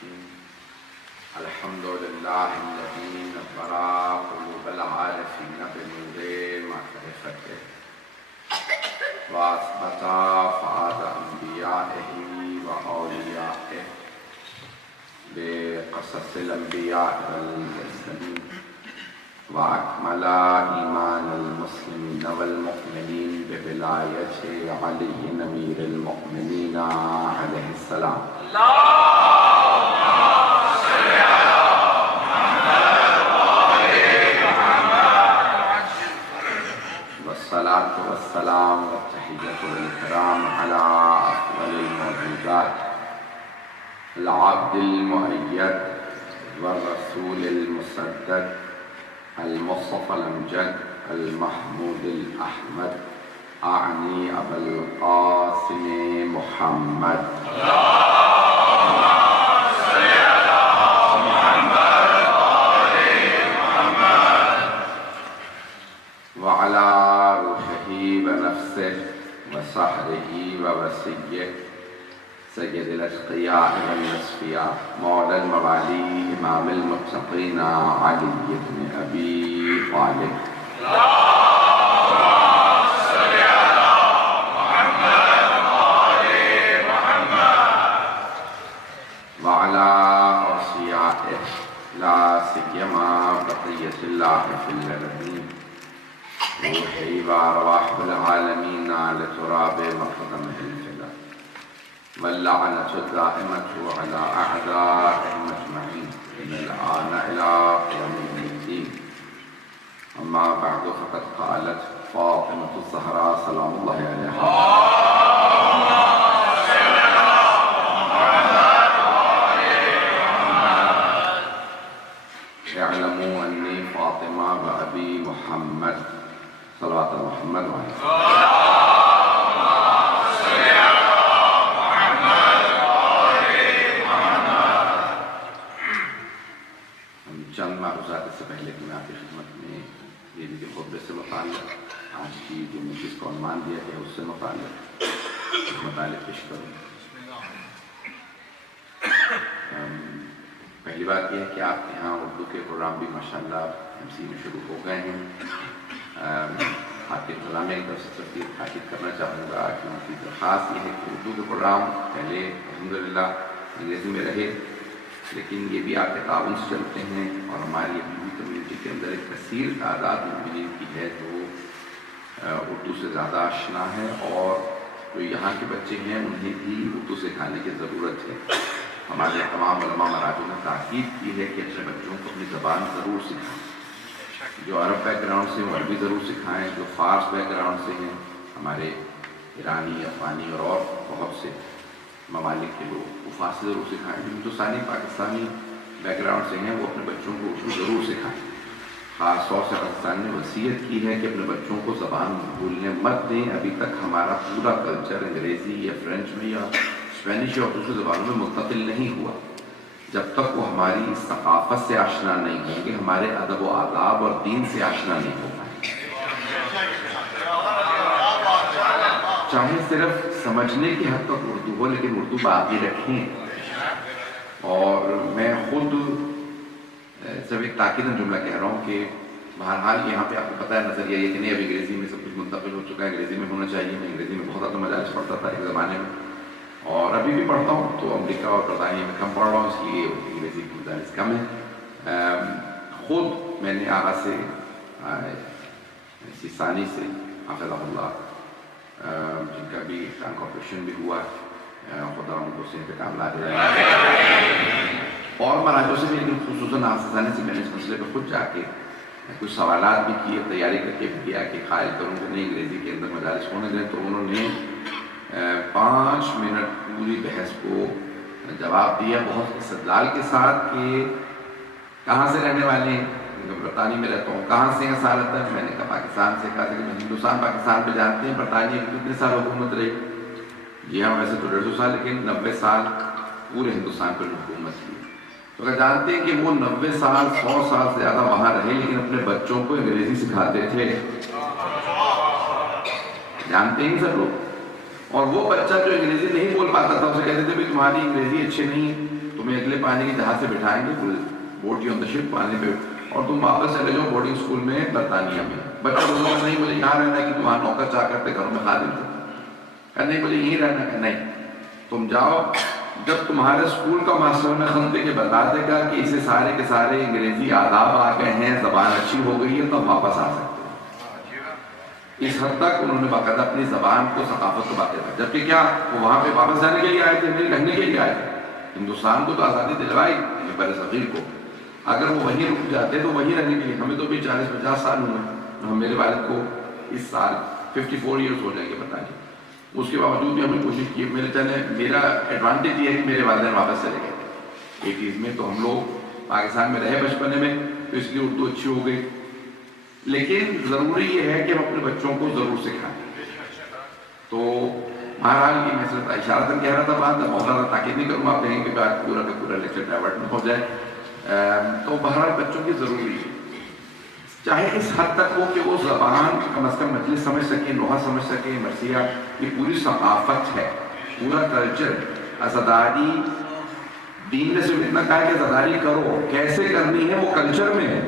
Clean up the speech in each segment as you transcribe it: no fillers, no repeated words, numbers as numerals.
الرحيم الحمد لله الذي نبر قلوب العارفين بنور معرفته وأثبت فؤاد أنبيائه وأوليائه بقصص الأنبياء والمرسلين وأكمل إيمان المسلمين والمؤمنين بولاية علي أمير المؤمنين عليه السلام. والصلاة والسلام والتحية والإكرام على أفضل الموجودات العبد المؤيد والرسول المسدد المصطفى الأمجد المحمود الأحمد أعني أبا القاسم محمد. وعلى روحه ونفسه وصحره ووصيه سيد الأشقياء والأصفياء مولى الموالي إمام المتقين علي بن أبي طالب. وعلى أوصيائه لا سيما بقية الله في الأرضين روحي وأرواح العالمين لتراب مقدمه الفدا واللعنة الدائمة على أعدائهم أجمعين من الآن إلى يوم الدين. أما بعد فقد قالت فاطمة الزهراء سلام الله عليها: اعلموا أني فاطمة وأبي محمد صلوات محمد وعليه. چند معروضات سے پہلے کہ میں آپ کی خدمت میں یہ بھی خطبے سے متعلق آج کی جو مجلس کو عنوان دیا گیا اس سے متعلق مطالب پیش کروں. پہلی بات یہ ہے کہ آپ کے یہاں اردو کے پروگرام بھی ماشاءاللہ MC میں شروع ہو گئے ہیں. خاطر غلام ایک طرف سے تاکید کرنا چاہوں گا کہ ان کی درخواست یہ ہے کہ اردو کے پروگرام پہلے الحمدللہ انگریزی میں رہے، لیکن یہ بھی آپ کے تعاون سے چلتے ہیں اور ہماری اپنی کمیونٹی کے اندر ایک کثیر تعداد مومنین کی ہے جو اردو سے زیادہ آشنا ہے، اور جو یہاں کے بچے ہیں انہیں بھی اردو سکھانے کی ضرورت ہے. ہمارے تمام علماء مراجع نے تاکید کی ہے کہ اپنے بچوں کو اپنی زبان ضرور سکھائیں. جو عرب بیک گراؤنڈ سے ہیں عربی ضرور سکھائیں، جو فارس بیک گراؤنڈ سے ہیں ہمارے ایرانی، افغانی اور بہت سے ممالک کے لوگ وہ فارسی ضرور سکھائیں. جو ہندوستانی پاکستانی بیک گراؤنڈ سے ہیں وہ اپنے بچوں کو اردو ضرور سکھائیں. خاص طور سے پاکستان نے وصیت کی ہے کہ اپنے بچوں کو زبان بھولنے مت دیں. ابھی تک ہمارا پورا کلچر انگریزی یا فرینچ میں یا اسپینش یا دوسری زبانوں میں منتقل نہیں ہوا. جب تک وہ ہماری ثقافت سے آشنا نہیں ہوں گے، ہمارے ادب و آداب اور دین سے آشنا نہیں ہو پائیں گے. چاہے صرف سمجھنے کی حد تک اردو ہو، لیکن اردو باقی رکھیں. اور میں خود صرف ایک تاکیداً جملہ کہہ رہا ہوں کہ بہرحال یہاں پہ آپ کو پتہ ہے نظریہ یہ کہ نہیں اب انگریزی میں سب کچھ منتقل ہو چکا ہے، انگریزی میں ہونا چاہیے. میں انگریزی میں بہت زیادہ مجالس پڑھتا تھا ایک زمانے میں، اور ابھی بھی پڑھتا ہوں. تو امریکہ اور برطانیہ میں کم پڑھ رہا ہوں، اس لیے انگریزی کی مدارس کم ہے. خود میں نے آغا سے ثانی سے حافظ اللہ جن کا بھی ٹانک آپریشن بھی ہوا، خدا ان کو صحت کام لا دے، اور مراجعوں سے بھی، لیکن خصوصاً حافظ ثانی سے میں نے اس مسئلے پہ خود جا کے کچھ سوالات بھی کیے، تیاری کر کے بھی کیا کہ قائل کروں کہ نہیں انگریزی کے اندر مدارس ہونے دیں. تو انہوں نے 5 منٹ پوری بحث کو جواب دیا بہت استدلال کے ساتھ کہ کہاں سے رہنے والے ہیں. برطانیہ میں رہتا ہوں. کہاں سے ہیں اصالتاً؟ میں نے کہا پاکستان سے. کہا کہ ہندوستان پاکستان پہ جانتے ہیں برطانیہ کی کتنے سال حکومت رہی؟ جی ہاں ویسے تو 150 سال، لیکن 90 سال پورے ہندوستان پر حکومت کی. تو اگر جانتے ہیں کہ وہ 90 سال 100 سال سے زیادہ وہاں رہے، لیکن اپنے بچوں کو انگریزی سکھاتے تھے. جانتے ہیں سب لوگ. اور وہ بچہ جو انگریزی نہیں بول پاتا تھا اسے کہتے تھے بھی تمہاری انگریزی اچھی نہیں ہے، تم تمہیں اگلے پانی کی جہاز سے بٹھائیں گے، بوٹ آن دا شپ پانی پہ، اور تم واپس چلے جاؤ بورڈنگ اسکول میں برطانیہ میں. بچہ بولوں گا نہیں مجھے یہاں رہنا ہے، کہ تم وہاں نوکر چاہ کرتے گھروں میں خادم تھے. کہ نہیں مجھے یہیں رہنا ہے. نہیں، تم جاؤ، جب تمہارے اسکول کا ماسٹر میں خندے کے بتا دے گا کہ اسے سارے کے سارے انگریزی آداب آ گئے ہیں، زبان اچھی ہو گئی ہے، تب واپس آ سکتے ہیں. اس حد تک انہوں نے باقاعدہ اپنی زبان کو، ثقافت کو باقی رکھا. جبکہ کیا وہ وہاں پہ واپس جانے کے لیے آئے تھے؟ نہیں، رہنے کے لیے آئے تھے. ہندوستان کو تو آزادی دلوائی بر صغیر کو، اگر وہ وہیں رک جاتے تو وہیں رہنے کے لیے. ہمیں تو بھی 40-50 سال ہوئے، میرے والد کو اس سال 54 ایئرس ہو جائیں گے بتائیے. اس کے باوجود بھی ہم نے کوشش کی. میرا ایڈوانٹیج یہ ہے کہ میرے والدین واپس چلے گئے تھے 80s میں، تو ہم لوگ پاکستان میں رہے بچپنے میں، تو اس لیے اردو اچھی ہو گئی. لیکن ضروری یہ ہے کہ ہم اپنے بچوں کو ضرور سکھائیں. تو بہرحال کی میں صرف اشارتاً کہہ رہا تھا بات، بہت زیادہ تاکید نہیں کروں گا، آپ کہیں کہ بات پورا کا پورا لیکچر ڈائیورٹ نہ ہو جائے. تو بہرحال بچوں کی ضروری ہے، چاہے اس حد تک ہو کہ وہ زبان کم از کم مجلس سمجھ سکیں، لوہا سمجھ سکیں، مرثیہ. یہ پوری ثقافت ہے، پورا کلچر. عزاداری دین نے صرف اتنا کہا کہ عزاداری کرو، کیسے کرنی ہے وہ کلچر میں ہے.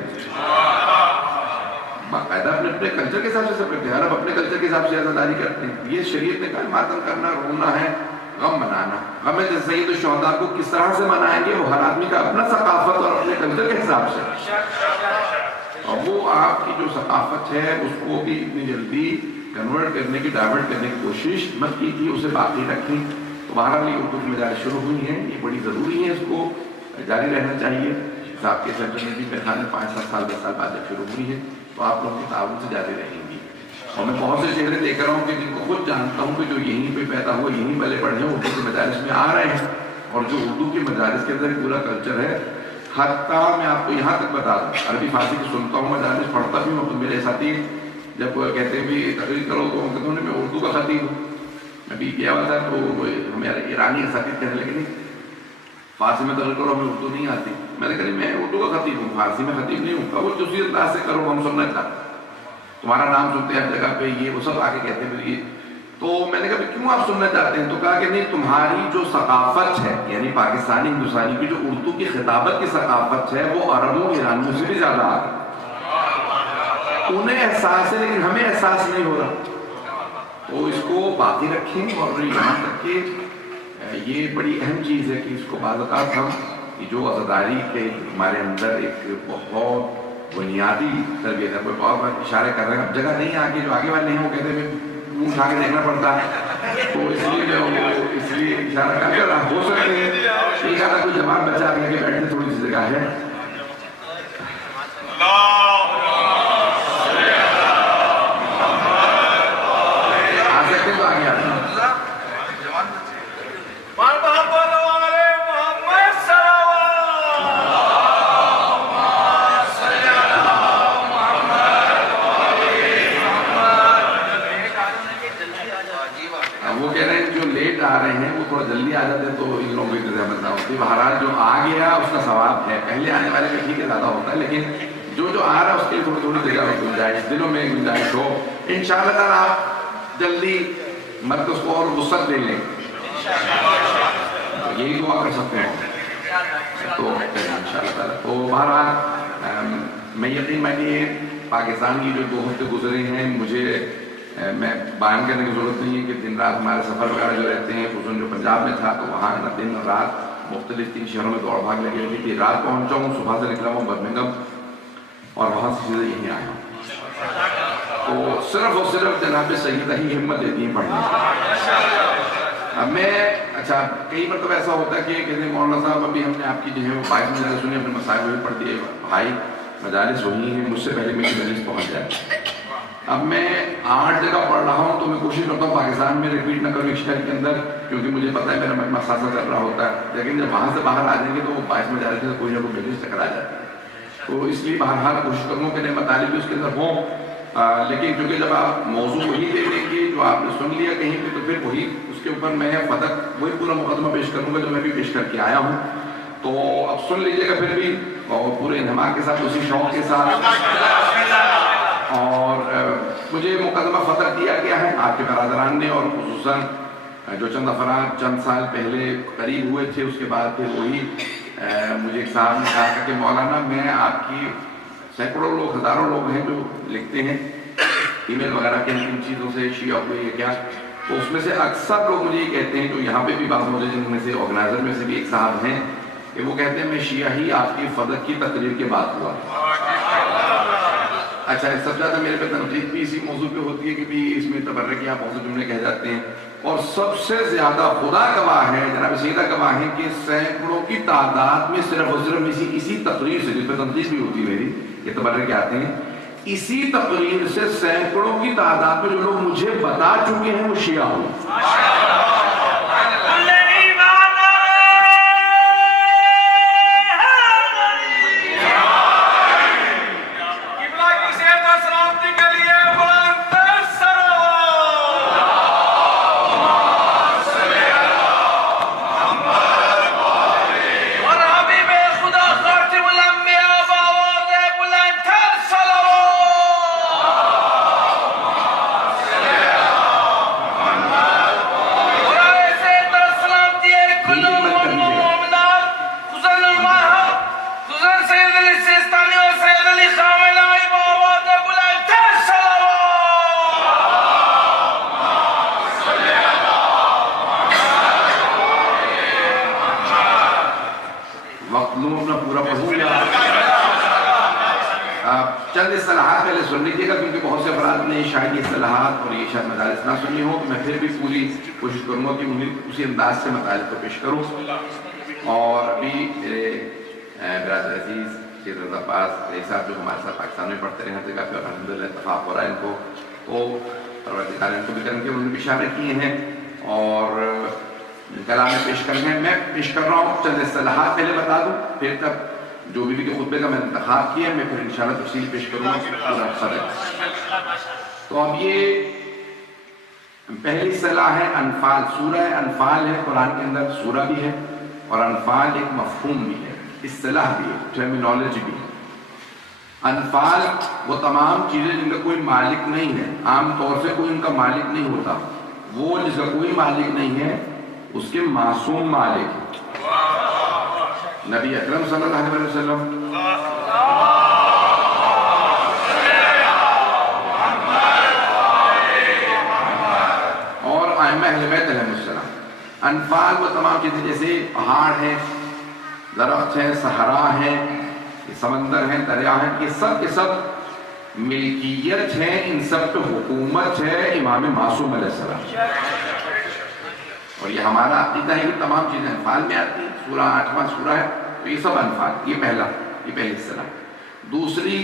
باقاعدہ اپنے اپنے کلچر کے حساب سے سب کرتے ہیں. عرب اپنے کلچر کے حساب سے عزاداری کرتے ہیں. یہ شریعت نے کہا ماتم کرنا، رونا ہے، غم منانا. غم سید الشہداء کو کس طرح سے منائیں گے؟ وہ ہر آدمی کا اپنا ثقافت اور اپنے کلچر کے حساب سے. اور وہ آپ کی جو ثقافت ہے اس کو بھی اتنی جلدی کنورٹ کرنے کی، ڈائیورٹ کرنے کی کوشش مت کی تھی، اسے باقی رکھیں. تو بہرحال یہ اردو کی مدارس شروع ہوئی ہیں، یہ بڑی ضروری ہے، اس کو جاری رہنا چاہیے. صاحب کے سینٹر میں بھی میرے خیال میں 5-7 سال 10 سال بعد جب شروع ہوئی ہے، تو آپ لوگوں کے تعاون سے جاری رہیں گی. اور میں بہت سے چہرے دیکھ رہا ہوں کہ جن کو خود جانتا ہوں کہ جو یہیں پہ پیدا ہوئے، یہیں پلے بڑھے ہیں، اردو کے مدارس میں آ رہے ہیں. اور جو اردو کے مدارس کے اندر پورا کلچر ہے، حتیٰ میں آپ کو یہاں تک بتا دوں، عربی فارسی کی سنتا ہوں، مدارس پڑھتا بھی ہوں. تو میرے ساتھی جب کہتے ہیں بھی تقریر کرو تو کہتے ہیں میں اردو کا خطیب ہوں. میں بھی گیا ہوا تھا تو ہمیں ایرانی اساتذہ کہنے لگے نہیں فارسی میں تقریر کرو، ہمیں اردو نہیں آتی. میں نے کہا میں اردو کا خطیب ہوں، فارسی میں خطیب نہیں ہوں. وہ دوسری انداز سے کرو، ہم سننا چاہتے ہیں، تمہارا نام سنتے ہیں ہر جگہ پہ، یہ وہ سب آگے کہتے ہیں یہ. تو میں نے کہا کیوں آپ سننا چاہتے ہیں؟ تو کہا کہ نہیں، تمہاری جو ثقافت ہے، یعنی پاکستانی ہندوستانی کی جو اردو کی خطابت کی ثقافت ہے، وہ عربوں ایرانیوں سے بھی زیادہ آگے. انہیں احساس ہے لیکن ہمیں احساس نہیں ہو رہا. تو اس کو باقی رکھیں. اور یہاں تک کہ یہ بڑی اہم چیز ہے کہ اس کو بعض اوقات ہم جو عزاداری کے ہمارے اندر ایک بہت بنیادی تربیت ہے، کوئی بہت اشارے کر رہے ہیں، اب جگہ نہیں آگے، جو آگے والے ہیں وہ کہتے ہیں منہ اٹھا کے دیکھنا پڑتا ہے. تو اس لیے اشارہ کر رہا ہو سکتے ہیں ایک آدھا کوئی جماعت بچا کے بیٹھنے تھوڑی سی جگہ ہے. آ سکتے تو آگے آتے ہیں. وہ کہہ رہے ہیں جو لیٹ آ رہے ہیں وہ تھوڑا جلدی آ جاتے ہیں تو ان لوگوں کی زحمت نہ ہوتی. بہرحال جو آ گیا اس کا ثواب ہے، پہلے آنے والے کا ٹھیک ہے زیادہ ہوتا ہے، لیکن جو آ رہا ہے اس کے لیے تھوڑی تھوڑی جگہ میں گنجائش، دلوں میں گنجائش ہو. انشاءاللہ تعالیٰ آپ جلدی مت اس کو اور وسعت دے لیں، یہی دعا کر سکتے ہیں. تو انشاءاللہ تعالیٰ تو بہرحال میں یقین پاکستان کی جو 2 ہفتے گزرے ہیں، مجھے میں بیان کرنے کی ضرورت نہیں ہے کہ دن رات ہمارے سفر وغیرہ جو رہتے ہیں، خصوصاً جو پنجاب میں تھا تو وہاں نہ دن اور رات مختلف 3 شہروں میں دوڑ بھاگ لگی ہوئی تھی. رات پہنچا ہوں، صبح سے نکلا ہوں برمنگھم اور وہاں سے سیدھے یہیں آیا ہوں. تو صرف اور صرف جناب سیدہ ہی ہمت دیتی ہیں پڑھنے کی. اب میں اچھا کئی مرتبہ ایسا ہوتا ہے کہ کہتے ہیں مولانا صاحب ابھی ہم نے آپ کی جو ہے وہ 5 مجالس سنی، اپنے مسائل بھی پڑھ دیے، بھائی مجالس وہی ہیں، مجھ سے پہلے میری مجلس پہنچ جائے. اب میں 8 جگہ پڑھ رہا ہوں تو میں کوشش کرتا ہوں پاکستان میں ریپیٹ نہ کروں ایک شہر کے اندر، کیونکہ مجھے پتہ ہے میرا مجمع خاصا چل رہا ہوتا ہے. لیکن جب وہاں سے باہر آ جائیں گے تو 22 مجالس سے کوئی نہ کوئی مجلس ٹکرا جاتی ہے. تو اس لیے بہرحال کوشش کروں کہ نئے مطالب بھی اس کے اندر ہوں. لیکن کیونکہ جب آپ موضوع وہی دے دیں گے جو آپ نے سن لیا کہیں پہ، تو پھر وہی اس کے اوپر میں فتق وہی پورا مقدمہ پیش کروں گا جو میں بھی پیش کر کے آیا ہوں. تو اب سن لیجیے گا پھر بھی، اور پورے انہماک کے ساتھ، اسی شوق کے ساتھ. اور مجھے مقدمہ فتح دیا گیا ہے آپ کے برادران نے، اور خصوصاً جو چند افراد چند سال پہلے قریب ہوئے تھے، اس کے بعد پھر وہی مجھے ایک صاحب نے کہا کہ مولانا میں آپ کی سینکڑوں لوگ، ہزاروں لوگ ہیں جو لکھتے ہیں ای میل وغیرہ کے ان چیزوں سے شیعہ ہوئے یا کیا، تو اس میں سے اکثر لوگ مجھے یہ کہتے ہیں، جو یہاں پہ بھی بعض مجھے جن میں سے آرگنائزر میں سے بھی ایک صاحب ہیں، کہ وہ کہتے ہیں میں شیعہ ہی آپ کی فضل کی تقریر کے بعد ہوا۔ اچھا، سب زیادہ میرے پہ تنقید بھی اسی موضوع پہ ہوتی ہے کہ بھی اس میں تبرک یا بہت سے جملے کہہ جاتے ہیں، اور سب سے زیادہ خدا گواہ ہے، جناب سیدہ گواہ ہیں کہ سینکڑوں کی تعداد میں صرف اور صرف اسی تقریر سے، جس پہ تنقید بھی ہوتی ہے میری، یہ تبرک کے آتے ہیں، اسی تقریر سے سینکڑوں کی تعداد میں جو لوگ مجھے بتا چکے ہیں وہ شیعہ ہوں۔ چند اصطلاحات پہلے سن لیجیے گا، کیونکہ بہت سے افراد نے شاید یہ اصطلاحات اور یہ شاید مدارس نہ سنی ہو، تو میں پھر بھی پوری کوشش کروں گا کہ اسی انداز سے مطالب کو پیش کروں۔ اور ابھی میرے برادر عزیز شیخ رضا عباس علیہ صاحب جو ہمارے ساتھ پاکستان میں پڑھتے رہے ہر جگہ پہ، اور الحمدللہ اتفاق ہو رہا ہے ان کو، تو پروردگار ان کو بھی کریں گے، انہوں نے بھی اشارے کیے ہیں اور کلام میں پیش کرنے ہیں۔ میں پیش کر رہا ہوں، چند اصطلاحات پہلے بتا دوں، پھر تب جو بھی کے خطبے کا میں انتخاب کیا میں پھر انشاءاللہ تفصیل پیش کروں گا۔ تو اب یہ پہلی اصطلاح ہے انفال، سورہ انفال ہے، قرآن کے اندر سورہ بھی ہے اور انفال ایک مفہوم بھی ہے، اصطلاح بھی ہے، ٹرمینالوجی بھی ہے۔ انفال وہ تمام چیزیں جن کا کوئی مالک نہیں ہے، عام طور سے کوئی ان کا مالک نہیں ہوتا، وہ جس کا کوئی مالک نہیں ہے اس کے معصوم مالک ہے۔ نبی اکرم صلی اللہ علیہ وسلم اور ائمہ اہل بیت علیہ السلام۔ انفال وہ تمام چیزیں جیسے پہاڑ ہیں، درخت ہیں، صحرا ہیں، سمندر ہیں، دریا ہیں، یہ سب کے سب ملکیت ہے، ان سب پہ حکومت ہے امام معصوم علیہ السلام۔ اور یہ ہمارا عقیدہ ہے کہ تمام چیزیں انفال میں آتی ہیں، سورہ 8واں سورہ ہے، تو یہ سب انفال، یہ پہلی اصطلاح۔ دوسری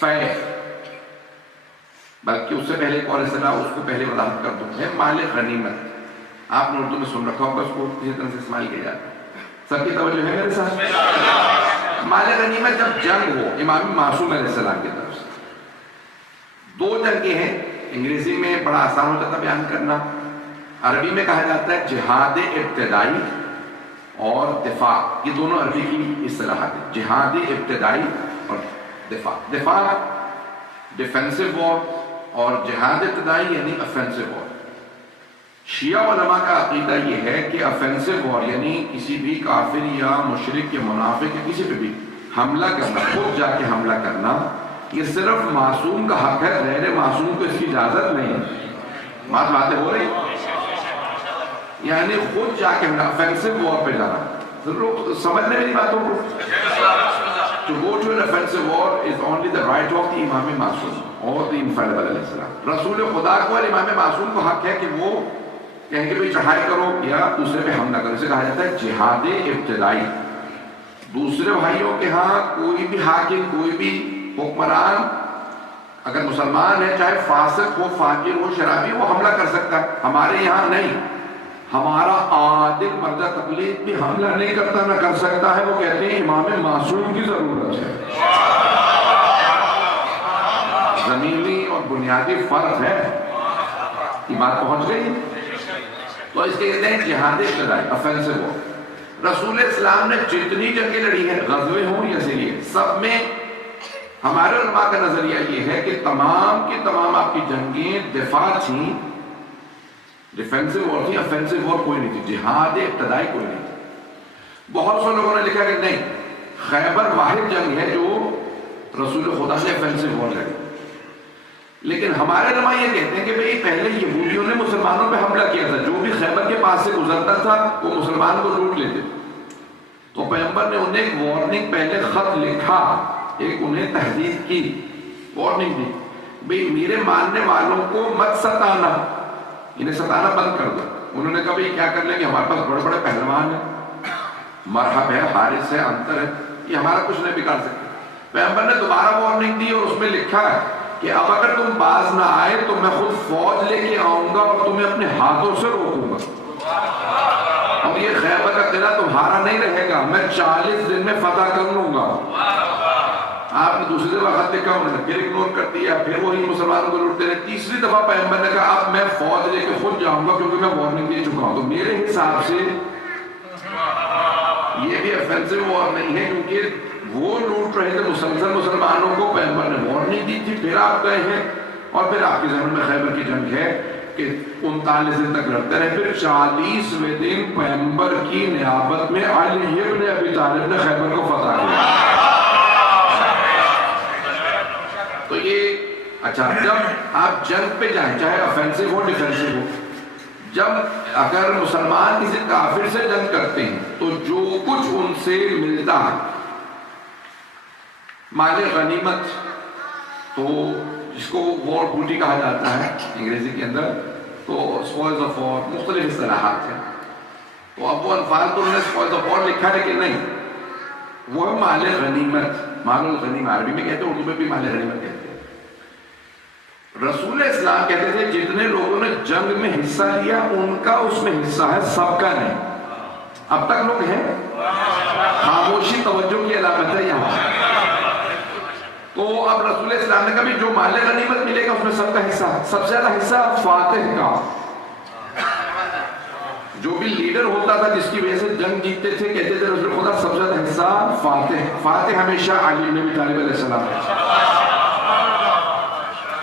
فیض، بلکہ اس سے پہلے ایک اور اصطلاح، اس کو پہلے وضاحت کر دوں، ہے مال غنیمت۔ آپ نے اردو میں سن رکھا ہوگا، اس کو کسی طرح سے استعمال کیا جاتا ہے، سب کی توجہ ہے میرے ساتھ؟ مال غنیمت جب جنگ ہو امام معصوم علیہ السلام کی طرف سے، دو جنگیں ہیں، انگریزی میں بڑا آسان ہو جاتا بیان کرنا، عربی میں کہا جاتا ہے جہاد ابتدائی اور دفاع، یہ دونوں عربی کی اصطلاحات ہیں، جہاد ابتدائی اور دفاع۔ دفاع ڈیفینسو وار اور جہاد ابتدائی یعنی افینسو وار۔ شیعہ علماء کا عقیدہ یہ ہے کہ افینسو وار یعنی کسی بھی کافر یا مشرک یا منافق یا کسی پہ بھی حملہ کرنا، خود جا کے حملہ کرنا، یہ صرف معصوم کا حق ہے، غیر معصوم کو اس کی اجازت نہیں ہے۔ باتیں ہو رہی، یعنی خود جا کے افینسو وار پہ جانا، ضرور سمجھنے میری باتوں کو۔ To go to an offensive war is only the right of the امام معصوم اور the infallible علیہ السلام۔ رسول خدا کو اور امام معصوم کو حق ہے کہ وہ کہیں کہ بھئی چڑھائی کرو یا دوسرے پہ حملہ کرو، اسے کہا جاتا ہے جہاد ابتدائی۔ دوسرے بھائیوں کے ہاں کوئی بھی حاکم، کوئی بھی حکمران اگر مسلمان ہے، چاہے فاسق ہو، فاجر ہو، شرابی، وہ حملہ کر سکتا ہے، ہمارے یہاں نہیں۔ ہمارا عادل مرجع تقلید بھی حملہ نہیں کرتا، نہ کر سکتا ہے، وہ کہتے ہیں امام معصوم کی ضرورت ہے۔ زمینی اور بنیادی فرق ہے، یہ بات پہنچ گئی؟ تو اس کے کہتے ہیں جہاد ابتدائی، افینسو وار۔ رسول اسلام نے جتنی جنگیں لڑی ہیں، غزوے ہوں یا سریے، سب میں ہمارے علماء کا نظریہ یہ ہے کہ تمام کی تمام آپ کی جنگیں دفاع تھیں، ڈیفینسو وار تھی، افینسو وار کوئی نہیں تھی، جہاد ابتدائی کوئی نہیں تھی۔ بہت سے لوگوں نے لکھا کہ نہیں، خیبر واحد جنگ ہے جو رسول خدا نے افینسو وار لڑی، لیکن ہمارے علماء یہ کہتے ہیں کہ بھئی پہلے یہودیوں نے مسلمانوں پہ حملہ کیا تھا، جو بھی خیبر کے پاس سے گزرتا تھا وہ مسلمان کو لوٹ لیتے، تو پیغمبر نے انہیں ایک وارننگ پہلے خط لکھا، ایک انہیں تحدید کی، وارننگ دی، بھئی میرے ماننے والوں کو مت ستانا، انہیں ستانا بند کر دو۔ انہوں نے کہا بھئی کیا کر لیں گے، ہمارے پاس بڑے بڑے پہلوان ہیں، مرحب ہے، حارث ہے، انتر ہے، یہ ہمارا کچھ نہیں بگاڑ سکتے۔ پیغمبر نے دوبارہ وارننگ دی اور اس میں لکھا ہے کہ اب اگر تم باز نہ آئے تو میں خود فوج لے کے آؤں گا اور تمہیں اپنے ہاتھوں سے روکوں گا، اب یہ خیبر کا قلعہ تمہارا نہیں رہے گا، میں 40 دن میں فتح کر لوں گا۔ آپ نے دوسری دفعہ خط لکھا، انہوں نے پھر اگنور کر دیا، پھر وہی مسلمانوں کو لوٹتے رہے۔ تیسری دفعہ پیغمبر نے کہا اب میں فوج لے کے خود جاؤں گا کیونکہ میں وارننگ دے چکا ہوں۔ تو میرے حساب سے یہ بھی افینسو وار نہیں ہے، کیونکہ وہ لوٹ رہے تھے مسلسل مسلمانوں کو، پیغمبر نے وارننگ دی تھی، پھر آپ گئے ہیں، اور پھر آپ کے ذہن میں خیبر کی جنگ ہے کہ 39 دن تک لڑتے رہے، پھر 40ویں دن پیغمبر کی نیابت میں علی ابن ابی طالب نے خیبر کو فتح کیا۔ تو یہ اچھا، جب آپ جنگ پہ جائیں، چاہے افینسو ہو ڈیفینسو ہو، جب اگر مسلمان کسی کافر سے جنگ کرتے ہیں تو جو کچھ ان سے ملتا ہے، مال غنیمت، تو جس کو وار بوٹی کہا جاتا ہے انگریزی کے اندر، تو اسپوائلز آف وار، مختلف اصطلاحات ہیں، تو اب وہ انفال تو انہوں نے اسپوائلز آف وار لکھا ہے کہ نہیں، وہ ہے مال غنیمت، مال الغنیمہ عربی میں کہتے ہیں، اردو میں بھی مال غنیمت کہتے ہیں۔ رسول اسلام کہتے تھے جتنے لوگوں نے جنگ میں حصہ لیا ان کا اس میں حصہ ہے، سب کا نہیں۔ اب تک لوگ ہیں، خاموشی توجہ کی علامت ہے یہاں۔ تو اب رسول اسلام نے کہا بھی جو مال غنیمت ملے گا اس میں سب کا حصہ، سب سے زیادہ حصہ فاتح کا، جو بھی لیڈر ہوتا تھا جس کی وجہ سے جنگ جیتتے تھے، کہتے تھے رسول خدا سب سے زیادہ حصہ فاتح، فاتح ہمیشہ علی بن ابی طالب علیہ السلام ہے۔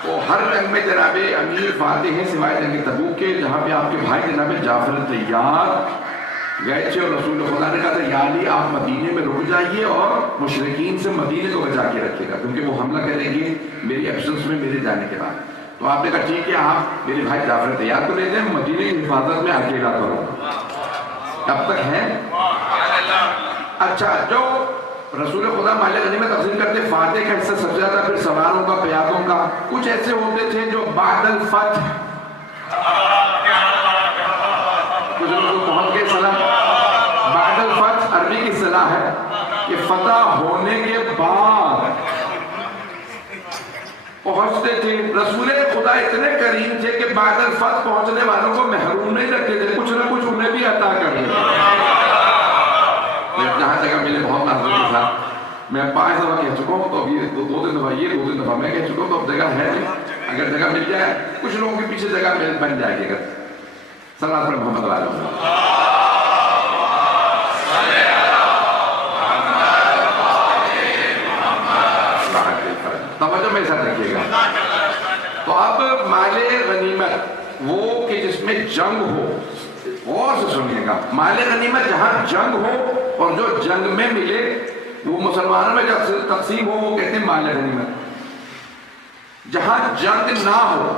تو ہر جنگ میں جناب امیر فاتح ہیں سوائے جنگ تبوک کے، جہاں پہ آپ کے بھائی جناب جعفر طیار گئے تھے اور رسول خدا نے کہا تھا یا علی آپ مدینے میں رک جائیے اور مشرکین سے مدینے کو بچا کے رکھیے گا کیونکہ وہ حملہ کریں گے میری ایبسنس میں، میرے جانے کے بعد۔ تو آپ نے کہا ٹھیک ہے، آپ میرے بھائی جعفر طیار کو لے جائیں، مدینے کی حفاظت میں اکیلا کروں۔ کب تک ہے؟ اچھا، جو رسول خدا مال غنیمت تقسیم کرتے، فاتح کا حصہ سب سے زیادہ، پھر سواروں کا، پیادوں کا۔ کچھ ایسے ہوتے تھے جو بعد الفتح، کچھ لوگ پہنچ کے صلاح، بعد الفتح عربی کی صلاح ہے کہ فتح ہونے کے بعد پہنچتے تھے۔ رسول خدا اتنے کریم تھے کہ بعد الفتح پہنچنے والوں کو محروم نہیں رکھتے تھے، کچھ نہ کچھ انہیں بھی عطا کر دیتے۔ جہاں جگہ ملے بہت نازل کے ساتھ، میں 5 دفعہ کہہ چکا ہوں، تو اب یہ 2-3 دفعہ یہ 2-3 دفعہ میں کہہ چکا ہوں، تو اب جگہ ہے نہیں، اگر جگہ مل جائے کچھ لوگوں کے پیچھے جگہ بن جائے گی۔ اگر صلی اللہ علیہ وسلم محمد علیہ وسلم، توجہ میرے ساتھ رکھیے گا۔ تو اب مال غنیمت وہ کہ جس میں جنگ ہو، اور سے سنیے گا، مال غنیمت جہاں جنگ ہو اور جو جنگ میں ملے وہ مسلمانوں میں جب تقسیم ہو وہ کہتے ہیں مال غنیمت۔ جہاں جنگ نہ ہو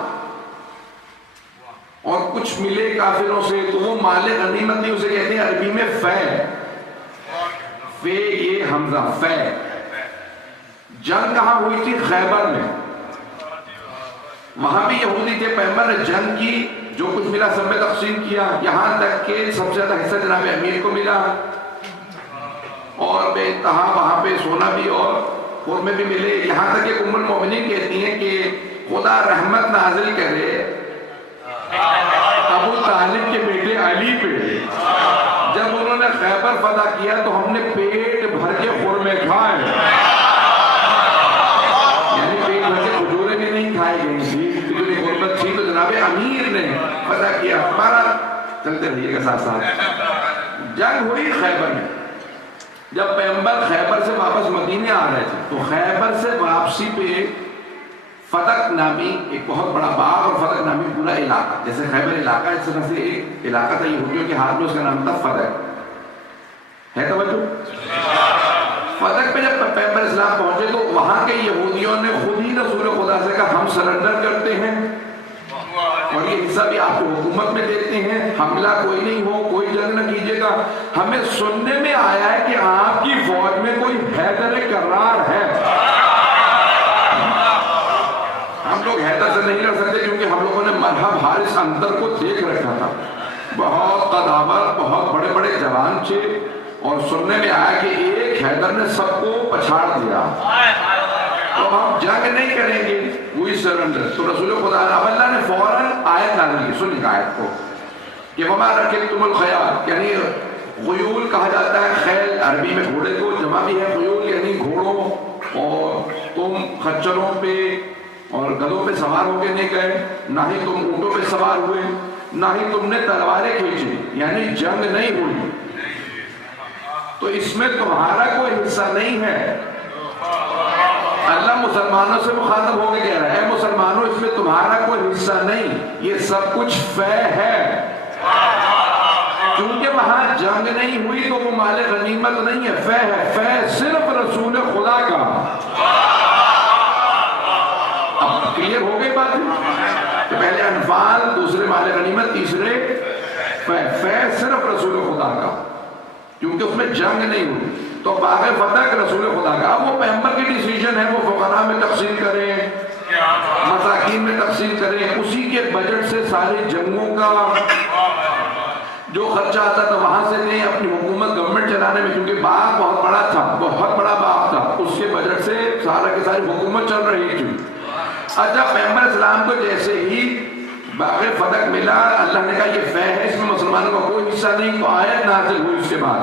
اور کچھ ملے کافروں سے تو وہ مال غنیمت نہیں، اسے کہتے ہیں عربی میں فے، فے یہ حمزہ، فے۔ جنگ کہاں ہوئی تھی؟ خیبر میں، وہاں بھی یہودی تھے، پیغمبر نے جنگ کی، جو کچھ ملا سب میں تقسیم کیا، یہاں تک کہ سب سے زیادہ حصہ جناب امیر کو ملا، اور بے انتہا وہاں پہ سونا بھی اور خرمے بھی ملے، یہاں تک کہ ام المؤمنین کہتی ہیں کہ خدا رحمت نازل کرے ابو طالب کے بیٹے علی پہ، جب انہوں نے خیبر فتح کیا تو ہم نے پیٹ بھر کے خرمے کھائے، یعنی پیٹ بھر کے کھجوریں بھی نہیں کھائی گئی تھی، اتنی غربت تھی، تو جناب امیر نے فتح کیا۔ ہمارا چلتے رہیے گا ساتھ ساتھ۔ جنگ ہوئی خیبر میں، جب پیغمبر خیبر سے واپس مدینے آ رہے تھے تو خیبر سے واپسی پہ فتق نامی ایک بہت بڑا باغ اور فتق نامی پورا علاقہ، جیسے خیبر علاقہ اس طرح سے ایک علاقہ تھا یہودیوں کے ہاتھ میں، اس کا نام تھا فتق ہے توجہ۔ فتق پہ جب پیغمبر اسلام پہنچے تو وہاں کے یہودیوں نے خود ہی رسول خدا سے کہا ہم سرنڈر کرتے ہیں اور یہ حصہ بھی آپ کو حکومت میں دیتے ہیں، حملہ کوئی نہیں ہو، کوئی جنگ نہ کیجیے گا۔ ہمیں سننے میں آیا ہے کہ آپ کی فوج میں کوئی حیدر کرار ہے، ہم لوگ حیدر سے نہیں لڑ سکتے کیونکہ ہم لوگوں نے مرحب حارث اندر کو دیکھ رکھا تھا، بہت قدامت، بہت بڑے بڑے جوان تھے، اور سننے میں آیا کہ ایک حیدر نے سب کو پچھاڑ دیا، تو ہم جنگ نہیں کریں گے، وہی سرنڈر۔ تو رسول خدا اب اللہ نے فوراً آیت نازل کی، سنیں آیت کو کہ وما رکبتم الخیال، یعنی خیول کہا جاتا ہے خیل عربی میں گھوڑے کو، جمع بھی ہے خیول یعنی گھوڑوں، اور تم خچروں پہ اور گدھوں پہ سوار ہو کے نہیں گئے، نہ ہی تم اونٹوں پہ سوار ہوئے، نہ ہی تم نے تلواریں کھینچی، یعنی جنگ نہیں ہوئی، تو اس میں تمہارا کوئی حصہ نہیں ہے۔ اللہ مسلمانوں سے مخاطب ہو کے کہہ رہا ہے اے مسلمانوں اس میں تمہارا کوئی حصہ نہیں، یہ سب کچھ فے ہے، کیونکہ وہاں جنگ نہیں ہوئی تو وہ مال غنیمت نہیں ہے، فے ہے، فے صرف رسول خدا کا۔ اب کلیئر ہو گئی بات کہ پہلے انفال، دوسرے مال غنیمت، تیسرے فے، فے صرف رسول خدا کا، کیونکہ اس میں جنگ نہیں ہوئی۔ تو باغ فتح رسول خدا کا، اب وہ پیغمبر کی ڈیسیجن ہے، وہ فقراء میں تقسیم کریں، مساکین میں تقسیم کریں، اسی کے بجٹ سے ساری جنگوں کا جو خرچہ آتا تھا وہاں سے دیں، اپنی حکومت گورنمنٹ چلانے میں، کیونکہ باغ بہت بڑا تھا، بہت بڑا باغ تھا، اس کے بجٹ سے سارا کی ساری حکومت چل رہی تھی۔ اچھا پیغمبر اسلام کو جیسے ہی باغ فتح ملا، اللہ نے کہا یہ فے ہے، اس میں مسلمانوں کا کوئی حصہ نہیں، تو آیت نازل ہوئی اس کے بعد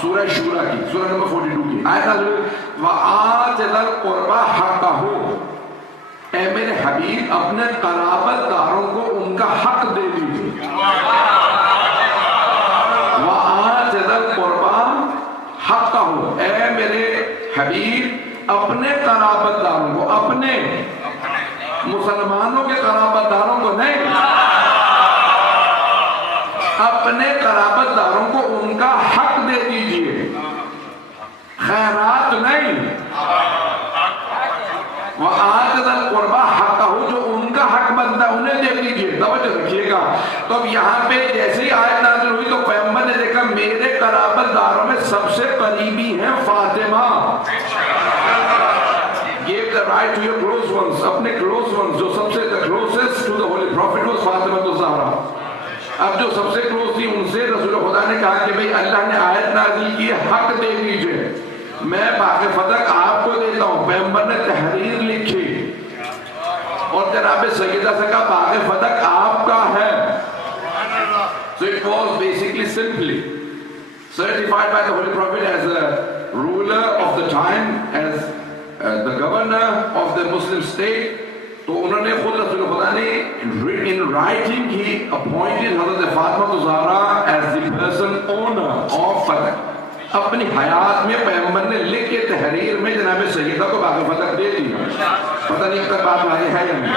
سورہ شورا کی، سورہ نمبر 42 کی آیت نازل ہوئی وَآتِ ذَا الْقُرْبَى حَقَّهُ، اے میرے حبیب اپنے قرابت داروں کو ان کا حق دے دیجئے۔ وَآتِ ذَا الْقُرْبَى حَقَّهُ، اے میرے حبیب اپنے قرابت داروں کو، اپنے مسلمانوں کے قرابت داروں کو نہیں، اپنے قرابت داروں کو ان کا حق دے دیجئے، خیرات نہیں۔ وَآتِ ذَا الْقُرْبَى حَقَّهُ، جو ان کا حق بنتا ہے انہیں دے دیجئے۔ توجہ رکھیے گا، تو اب یہاں پہ جیسے ہی آیت نازل ہوئی تو پیغمبر نے دیکھا میرے قرابت داروں میں سب سے قریبی ہیں Fatima, give the right to your close ones، اپنے close ones، جو سب سے the closest to the holy prophet was Fatima الزہرا۔ اب جو سب سے کلوز تھی ان سے رسول خدا نے کہا کہ بھئی اللہ نے آیت نازل کی حق دے دیجئے، میں باغ فتح آپ کو دیتا ہوں۔ پیغمبر نے تحریر لکھی اور جناب سیدہ سے کہا باغ فتح آپ کا ہے۔ So it was basically simply certified by the holy prophet as a ruler of the time, as the governor of the Muslim state۔ تو انہوں نے خود رسول خدا نے in writing he appointed حضرت فاطمہ الزہرا as the person owner of فتح۔ اپنی حیات میں پیغمبر نے لکھ کے تحریر میں جناب سیدہ کو باغ فتح دے دیا۔ پتہ نہیں اب تک بات آگے ہے یا نہیں،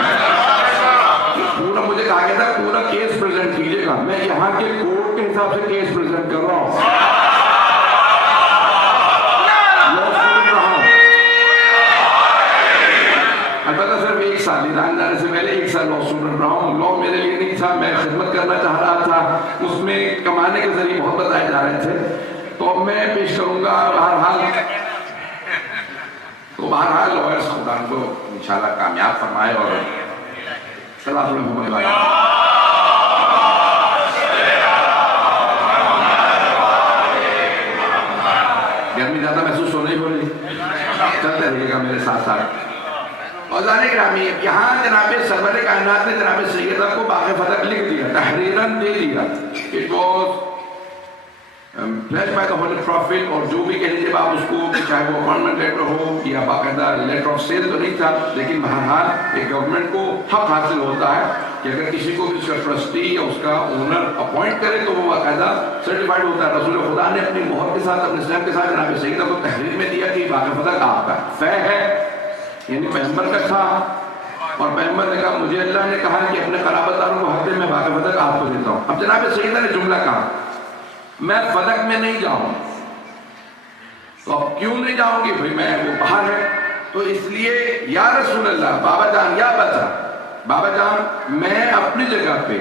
پورا مجھے کہا گیا تھا پورا کیس پریزنٹ کیجئے گا، میں یہاں کے کورٹ کے حساب سے کیس پریزنٹ کر رہا ہوں۔ البتہ صرف ایک سال ایران جانے سے پہلے ایک سال لا اسٹوڈنٹ رہا ہوں، لا میرے لیے نہیں تھا، میں خدمت کرنا چاہ رہا تھا، اس میں کمانے کے ذریعے بہت بتائے جا رہے تھے، تو میں پیش کروں گا بہرحال لائرز خدا کو انشاءاللہ کامیاب فرمائے اور صلی اللہ علیہ وسلم۔ گرمی زیادہ محسوس ہو نہیں ہو رہی، چلتے رہیے گا میرے ساتھ ساتھ۔ اوزان گرامی، یہاں جناب سرور کائنات نے جناب سیدہ کو باغ فتح لکھ دیا، تحریراً دے دیا۔ It was pledged by the holy prophet، اور جو بھی کہہ لیجیے آپ اس کو، چاہے وہ اپوائنٹمنٹ لیٹر ہو یا باقاعدہ لیٹر آف سیل تو نہیں تھا، لیکن بہرحال ایک گورنمنٹ کو حق حاصل ہوتا ہے کہ اگر کسی کو بھی اس کا ٹرسٹی یا اس کا اونر اپوائنٹ کرے تو وہ باقاعدہ سرٹیفائڈ ہوتا ہے۔ رسول خدا نے اپنی مہر کے ساتھ، اپنے اسلام کے ساتھ جناب سیدہ کو تحریر میں دیا کہ باغ فتح آپ کا فے ہے، یعنی پیغمبر کا تھا، اور پیغمبر نے کہا مجھے اللہ نے کہا کہ اپنے قرابت داروں کو ہفتے میں باغ فدق آپ کو دیتا ہوں. اب جناب سیدہ نے جملہ کہا میں فدق میں نہیں جاؤں. تو اب کیوں نہیں جاؤں گی بھائی میں وہ باہر ہے. تو اس لیے یا رسول اللہ بابا جان یا بابا جان میں اپنی جگہ پہ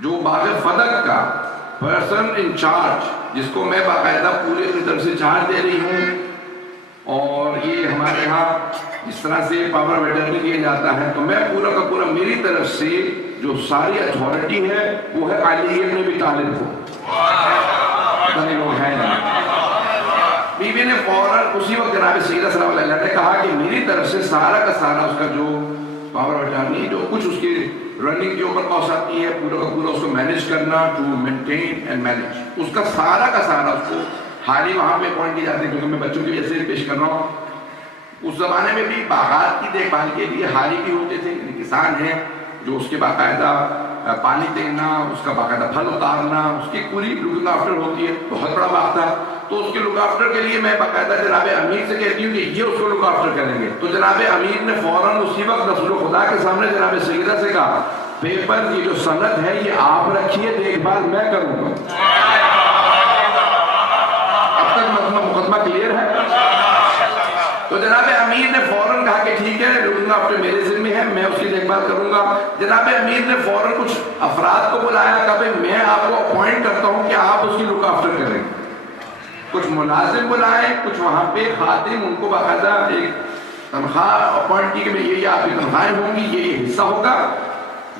جو باغ فدق کا پرسن انچارج جس کو میں باقاعدہ پورے اپنی طرف سے چارج دے رہی ہوں اور یہ ہمارے ہاں اس طرح سے پاور آف اٹرنی دیا جاتا ہے تو میں پورا کا پورا میری طرف سے جو ساری اتھارٹی ہے وہ ہے علی ابن ابی طالب کو. لوگ ہیں بی بی نے فوراً اسی وقت جناب سیدہ صلی اللہ علیہ وسلم نے کہا کہ میری طرف سے سارا کا سارا اس کا جو پاور آف اٹرنی جو کچھ اس کی رننگ کے اوپر کاسٹ آتی ہے پورا کا پورا اس کو مینیج کرنا ٹو مینٹین اینڈ مینیج اس کا سارا اس کو حالی وہاں پہ اپوائنٹ کی جاتی ہے کیونکہ میں بچوں کی وجہ سے پیش کر رہا ہوں. اس زمانے میں بھی باغات کی دیکھ بھال کے لیے حالی بھی ہوتے تھے یعنی کسان ہیں جو اس کے باقاعدہ پانی دینا اس کا باقاعدہ پھل اتارنا اس کی پوری لک آفٹر ہوتی ہے. بہت بڑا باغ تھا تو اس کے لک آفٹر کے لیے میں باقاعدہ جناب امیر سے کہتی ہوں کہ یہ اس کو لک آفٹر کریں گے. تو جناب امیر نے فوراً اسی وقت رسول خدا کے سامنے جناب سیدہ سے کہا پیپر کی جو سند ہے یہ آپ رکھیے دیکھ بھال میں کروں گا. اب تک مقدمہ کلیئر ہے. تو جناب امیر نے فوراً کہا کہ ٹھیک ہے لک آفٹر میرے ذمہ ہے میں اس کی دیکھ بھال کروں گا. جناب امیر نے فوراً کچھ افراد کو بلایا کہ بھائی میں آپ کو اپوائنٹ کرتا ہوں کہ آپ اس کی لک آفٹر کریں. کچھ ملازم بلائے کچھ وہاں پہ خادم ان کو باقاعدہ ایک تنخواہ اپوائنٹ کی کہ یہ آپ کی تنخواہیں ہوں گی یہ حصہ ہوگا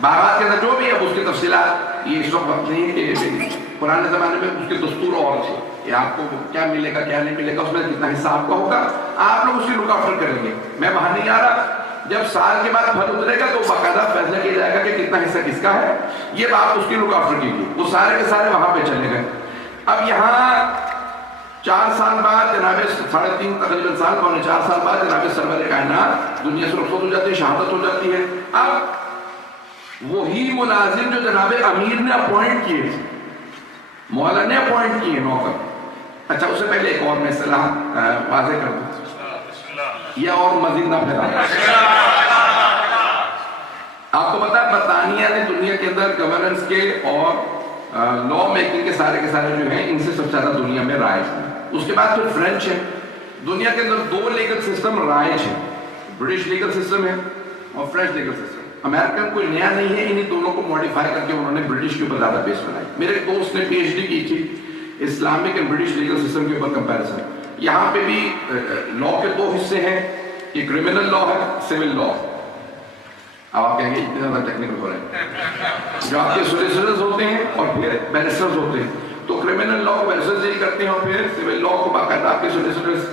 باغات کے اندر جو بھی ہے اس کی تفصیلات یہ اس وقت نہیں ہے کہ پرانے زمانے میں اس کے دستور اور تھے کہ آپ کو کیا ملے گا کیا نہیں ملے گا اس میں کتنا حصہ آپ کا ہوگا آپ لوگ اس کی لک آفٹر کریں گے. میں وہاں نہیں آ رہا. جب سال کے بعد پھل اترے گا تو باقاعدہ فیصلہ کیا جائے گا کہ کتنا حصہ کس کا ہے یہ آپ اس کی لک آفٹر کیجیے. وہ سارے کے سارے وہاں پہ چلے گئے. اب یہاں 4 سال بعد جناب 3.5 تقریباً سال 4 سال بعد جناب سرور کائنات دنیا سے رخصت ہو جاتی ہے شہادت ہو جاتی ہے. اب وہی ملازم جو جناب امیر نے اپوائنٹ کیے تھے مولا نے اپوائنٹ کیے نوکر. اچھا اس سے پہلے ایک اور میں اصطلاح واضح کر دوں یا اور مزید نہ پھیلا. آپ کو پتا ہے برطانیہ نے دنیا کے اندر گورننس کے اور لا میکنگ کے سارے جو ہیں ان سے سب سے زیادہ دنیا میں رائج ہیں. اس کے بعد پھر فرینچ ہے. دنیا کے اندر 2 لیگل سسٹم رائج ہیں. برٹش لیگل سسٹم ہے اور فرینچ لیگل سسٹم. امریکن کوئی نیا نہیں ہے. انہیں دونوں کو ماڈیفائی کر کے انہوں نے برٹش کے اوپر زیادہ بیس بنائی. میرے ایک دوست نے PhD کی تھی Islamic and British legal system کے اوپر کمپیریزن. یہاں پہ بھی لا کے 2 حصے ہیں. ایک کرمنل لا ہے سول لا. اب آپ کہیں گے اتنے زیادہ ٹیکنیکل ہو رہے ہیں جو آپ کے سولیسیٹرز ہوتے ہیں اور پھر بیرسٹرز ہوتے ہیں. تو کرمنل لا کو بیرسٹرز ڈیل کرتے ہیں اور پھر سول لا کو باقاعدہ آپ کے سولیسیٹرز.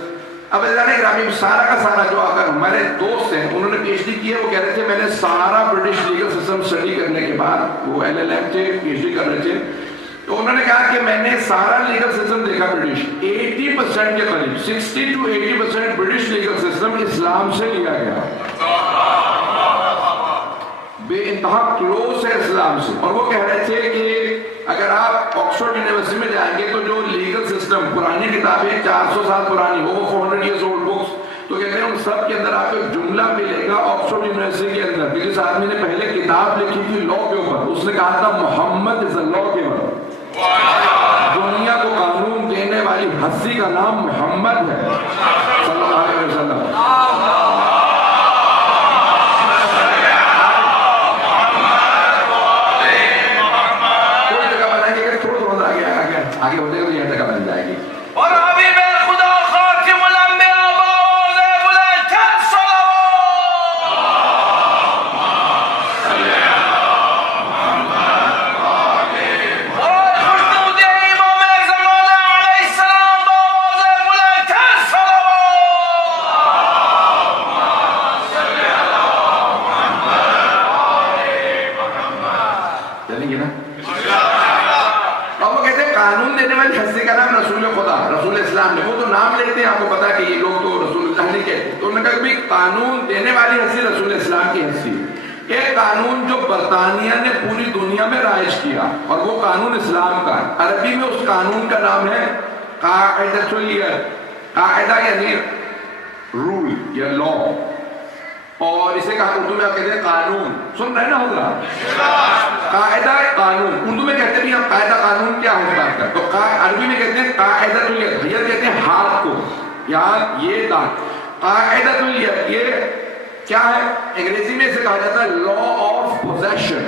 اب گرامی سارا کا سارا جو اگر ہمارے دوست ہیں انہوں نے PhD کی ہے وہ کہہ رہے تھے میں نے سارا برٹش لیگل سسٹم اسٹڈی کرنے کے بعد وہ LLM تھے PhD کر رہے تھے تو انہوں نے کہا کہ میں نے سارا لیگل سسٹم دیکھا برٹش 80% کے قریب 60 to 80% برٹش لیگل سسٹم اسلام سے لیا گیا بے انتہا کلوز ہے اسلام سے. اور وہ کہہ رہے تھے کہ اگر آپ آکسفورڈ یونیورسٹی میں جائیں گے تو جو لیگل سسٹم پرانی کتابیں 400 سال پرانی وہ 400 years old books تو کہتے ہیں ان سب کے اندر آپ کو ایک جملہ ملے گا آکسفورڈ یونیورسٹی کے اندر. جس آدمی نے پہلے کتاب لکھی تھی لا کے اوپر اس نے کہا تھا محمد از اے لا گیور. دنیا کو قانون دینے والی ہستی کا نام محمد ہے صلی اللہ علیہ وسلم. آگے ہو جائے گا تو یہ جگہ بن جائے گی. اور حبیب خدا خاتم الانبیاء باوز بلند صلوات اور خوشنود امام زمانہ علیہ السلام باوز بلند صلوات. چلیں گے نا. قانون دینے والی ہستی کا نام رسول خدا رسول اسلام نے. وہ تو نام لیتے ہیں آپ کو پتا کہ یہ لوگ تو رسول اللہ نہیں کہتے. تو انہوں نے کہا کہ قانون دینے والی ہستی رسول اسلام کی ہستی. ایک قانون جو برطانیہ نے پوری دنیا میں رائج کیا اور وہ قانون اسلام کا. عربی میں اس قانون کا نام ہے قاعدۃ. قاعدہ یعنی رول یا لا. اور اسے کہا اردو میں آپ کہتے ہیں قانون. سن رہے نا حضرات؟ قاعدہ قانون. اردو میں کہتے ہیں قاعدہ قانون کیا ہے اس بات کا؟ تو عربی میں کہتے ہیں قاعدۃ الید. ید کہتے ہیں ہاتھ کو، یاد یہ دانت. قاعدۃ الید یہ کیا ہے؟ انگریزی میں اسے کہا جاتا ہے لا of possession.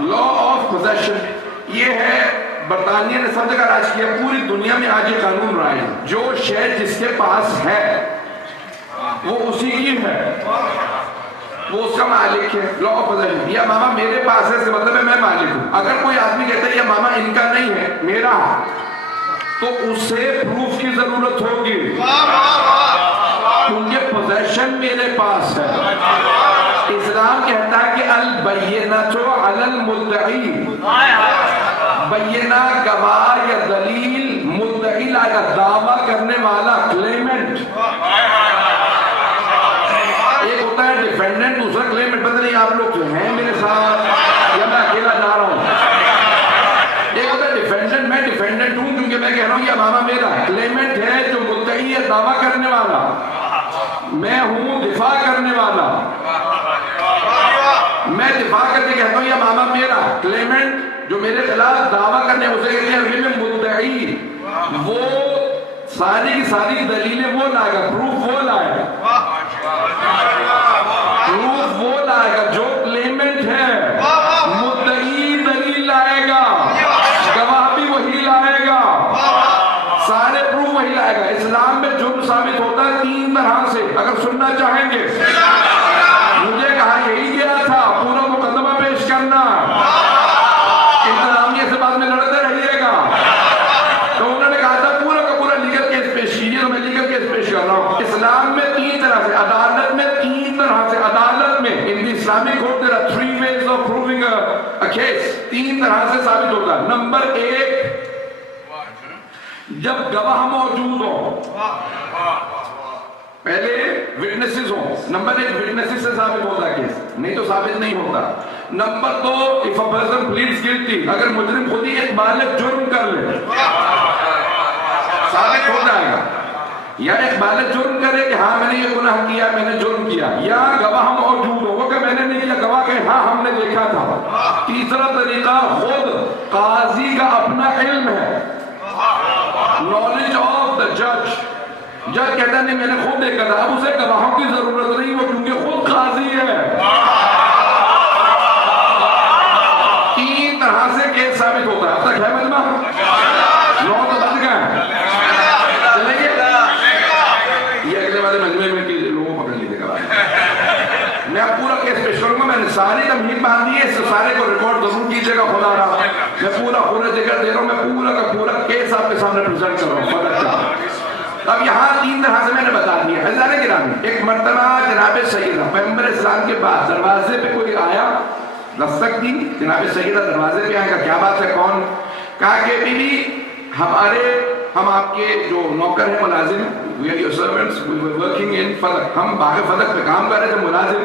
Law of position یہ ہے، برطانیہ نے سب جگہ راج کیا، پوری دنیا میں آج یہ قانون رائج ہے. جو شے جس کے پاس ہے وہ اسی کی ہے، وہ اس کا مالک ہے. لا آف پوزیشن. یا ماما میرے پاس ہے، اس کا مطلب ہے میں مالک ہوں. اگر کوئی آدمی کہتا ہے یا ماما ان کا نہیں ہے میرا ہے، تو اسے پروف کی ضرورت ہوگی کیونکہ پوزیشن میرے پاس ہے. اسلام کہتا ہے کہ البینۃ علی المدعی. بینہ گواہ یا دلیل، مدعی لائے گا دعویٰ کرنے والا، کلیمنٹ. ایک ہوتا ہے ڈیفینڈنٹ، دوسرا کلیمنٹ. پتہ نہیں آپ لوگ جو ہیں میرے ساتھ یا میں اکیلا جا رہا ہوں. ایک ہوتا ہے ڈیفینڈنٹ، میں ڈیفینڈنٹ ہوں کیونکہ میں کہہ رہا ہوں یہ ماما میرا ہے. کلیمنٹ ہے جو مدعی ہے، دعویٰ کرنے والا. میں ہوں دفاع کرنے والا، میں دفاع کر کے کہتا ہوں یہ ماما میرا. کلیمنٹ جو میرے خلاف دعویٰ کرنے، اسے کہتے ہیں مدعی. وہ ساری کی ساری دلیلیں وہ لائے گا، پروف وہ لائے گا، پروف وہ لائے گا جو کلیمنٹ ہے. مدعی دلیل لائے گا، گواہ بھی وہی لائے گا، سارے پروف وہی لائے گا. اسلام میں جرم ثابت ہوتا ہے 3 طرح سے. اگر سننا چاہیں گے، مجھے کہا یہی گیا تھا پورا مقدمہ پیش کرنا، انتظامیہ سے بعد میں لڑتے رہیے گا. تو انہوں نے کہا تھا پورا کا پورا لیگل کیس پیش کیجیے، تو میں لیگل کیس پیش کر رہا ہوں. اسلام میں 3 طرح سے، عدالت میں 3 طرح سے. عدالت میں in the Islamic court there are 3 ways of proving a case. 3 طرح سے ثابت ہوتا ہے. نمبر 1، جب گواہ موجود ہو، پہلے وٹنسز ہوں. نمبر 1 وٹنسز سے ثابت ہوتا ہے کیس، نہیں تو ثابت نہیں ہوتا. Number 2 if a person pleads guilty، اگر مجرم خود ہی ایک بالغ جرم کر لے ثابت ہو جائے گا. یا ایک بالغ جرم کرے کہ ہاں میں نے یہ گناہ کیا، میں نے جرم کیا. یا گواہ موجود ہو، وہ کہ میں نے نہیں کیا، گواہ کہ ہاں ہم نے دیکھا تھا. تیسرا طریقہ خود قاضی کا اپنا علم ہے، knowledge of the judge. جج کہتا ہے نہیں میں نے خود دیکھا تھا. اب اسے گواہوں کی ضرورت نہیں ہو کیونکہ خود قاضی ہے. 3 طرح سے کیس ثابت ہوتا ہے. اب تک ہے مجمع 9 تو بج گئے. چلیں گے یہ اگلے والے مجمع میں کہ لوگوں پکڑ لیتے گا. میں اب پورا کیس پیش کروں گا. میں نے ساری تمہید باندھی ہے، اس سارے کو ریکارڈ ضرور کیجیے گا. خدا رہا میں پورا ذکر دے رہا ہوں. میں پورا کا پورا کیس آپ کے سامنے پریزنٹ کر رہا ہوں. اب یہاں 3 طرح سے میں نے بتا دیا. حضرات گرامی، ایک مرتبہ جناب سیدہ پیغمبر اسلام کے پاس دروازے پہ کوئی آیا، دستک دی. جناب سیدہ دروازے پہ آئے گا، کیا بات ہے، کون؟ کہا کہ بی بی ہم آپ کے جو نوکر ہیں، ملازم، we are your servants, we were working in فدق، ہم باغ فدق پہ کام کر رہے تھے، ملازم.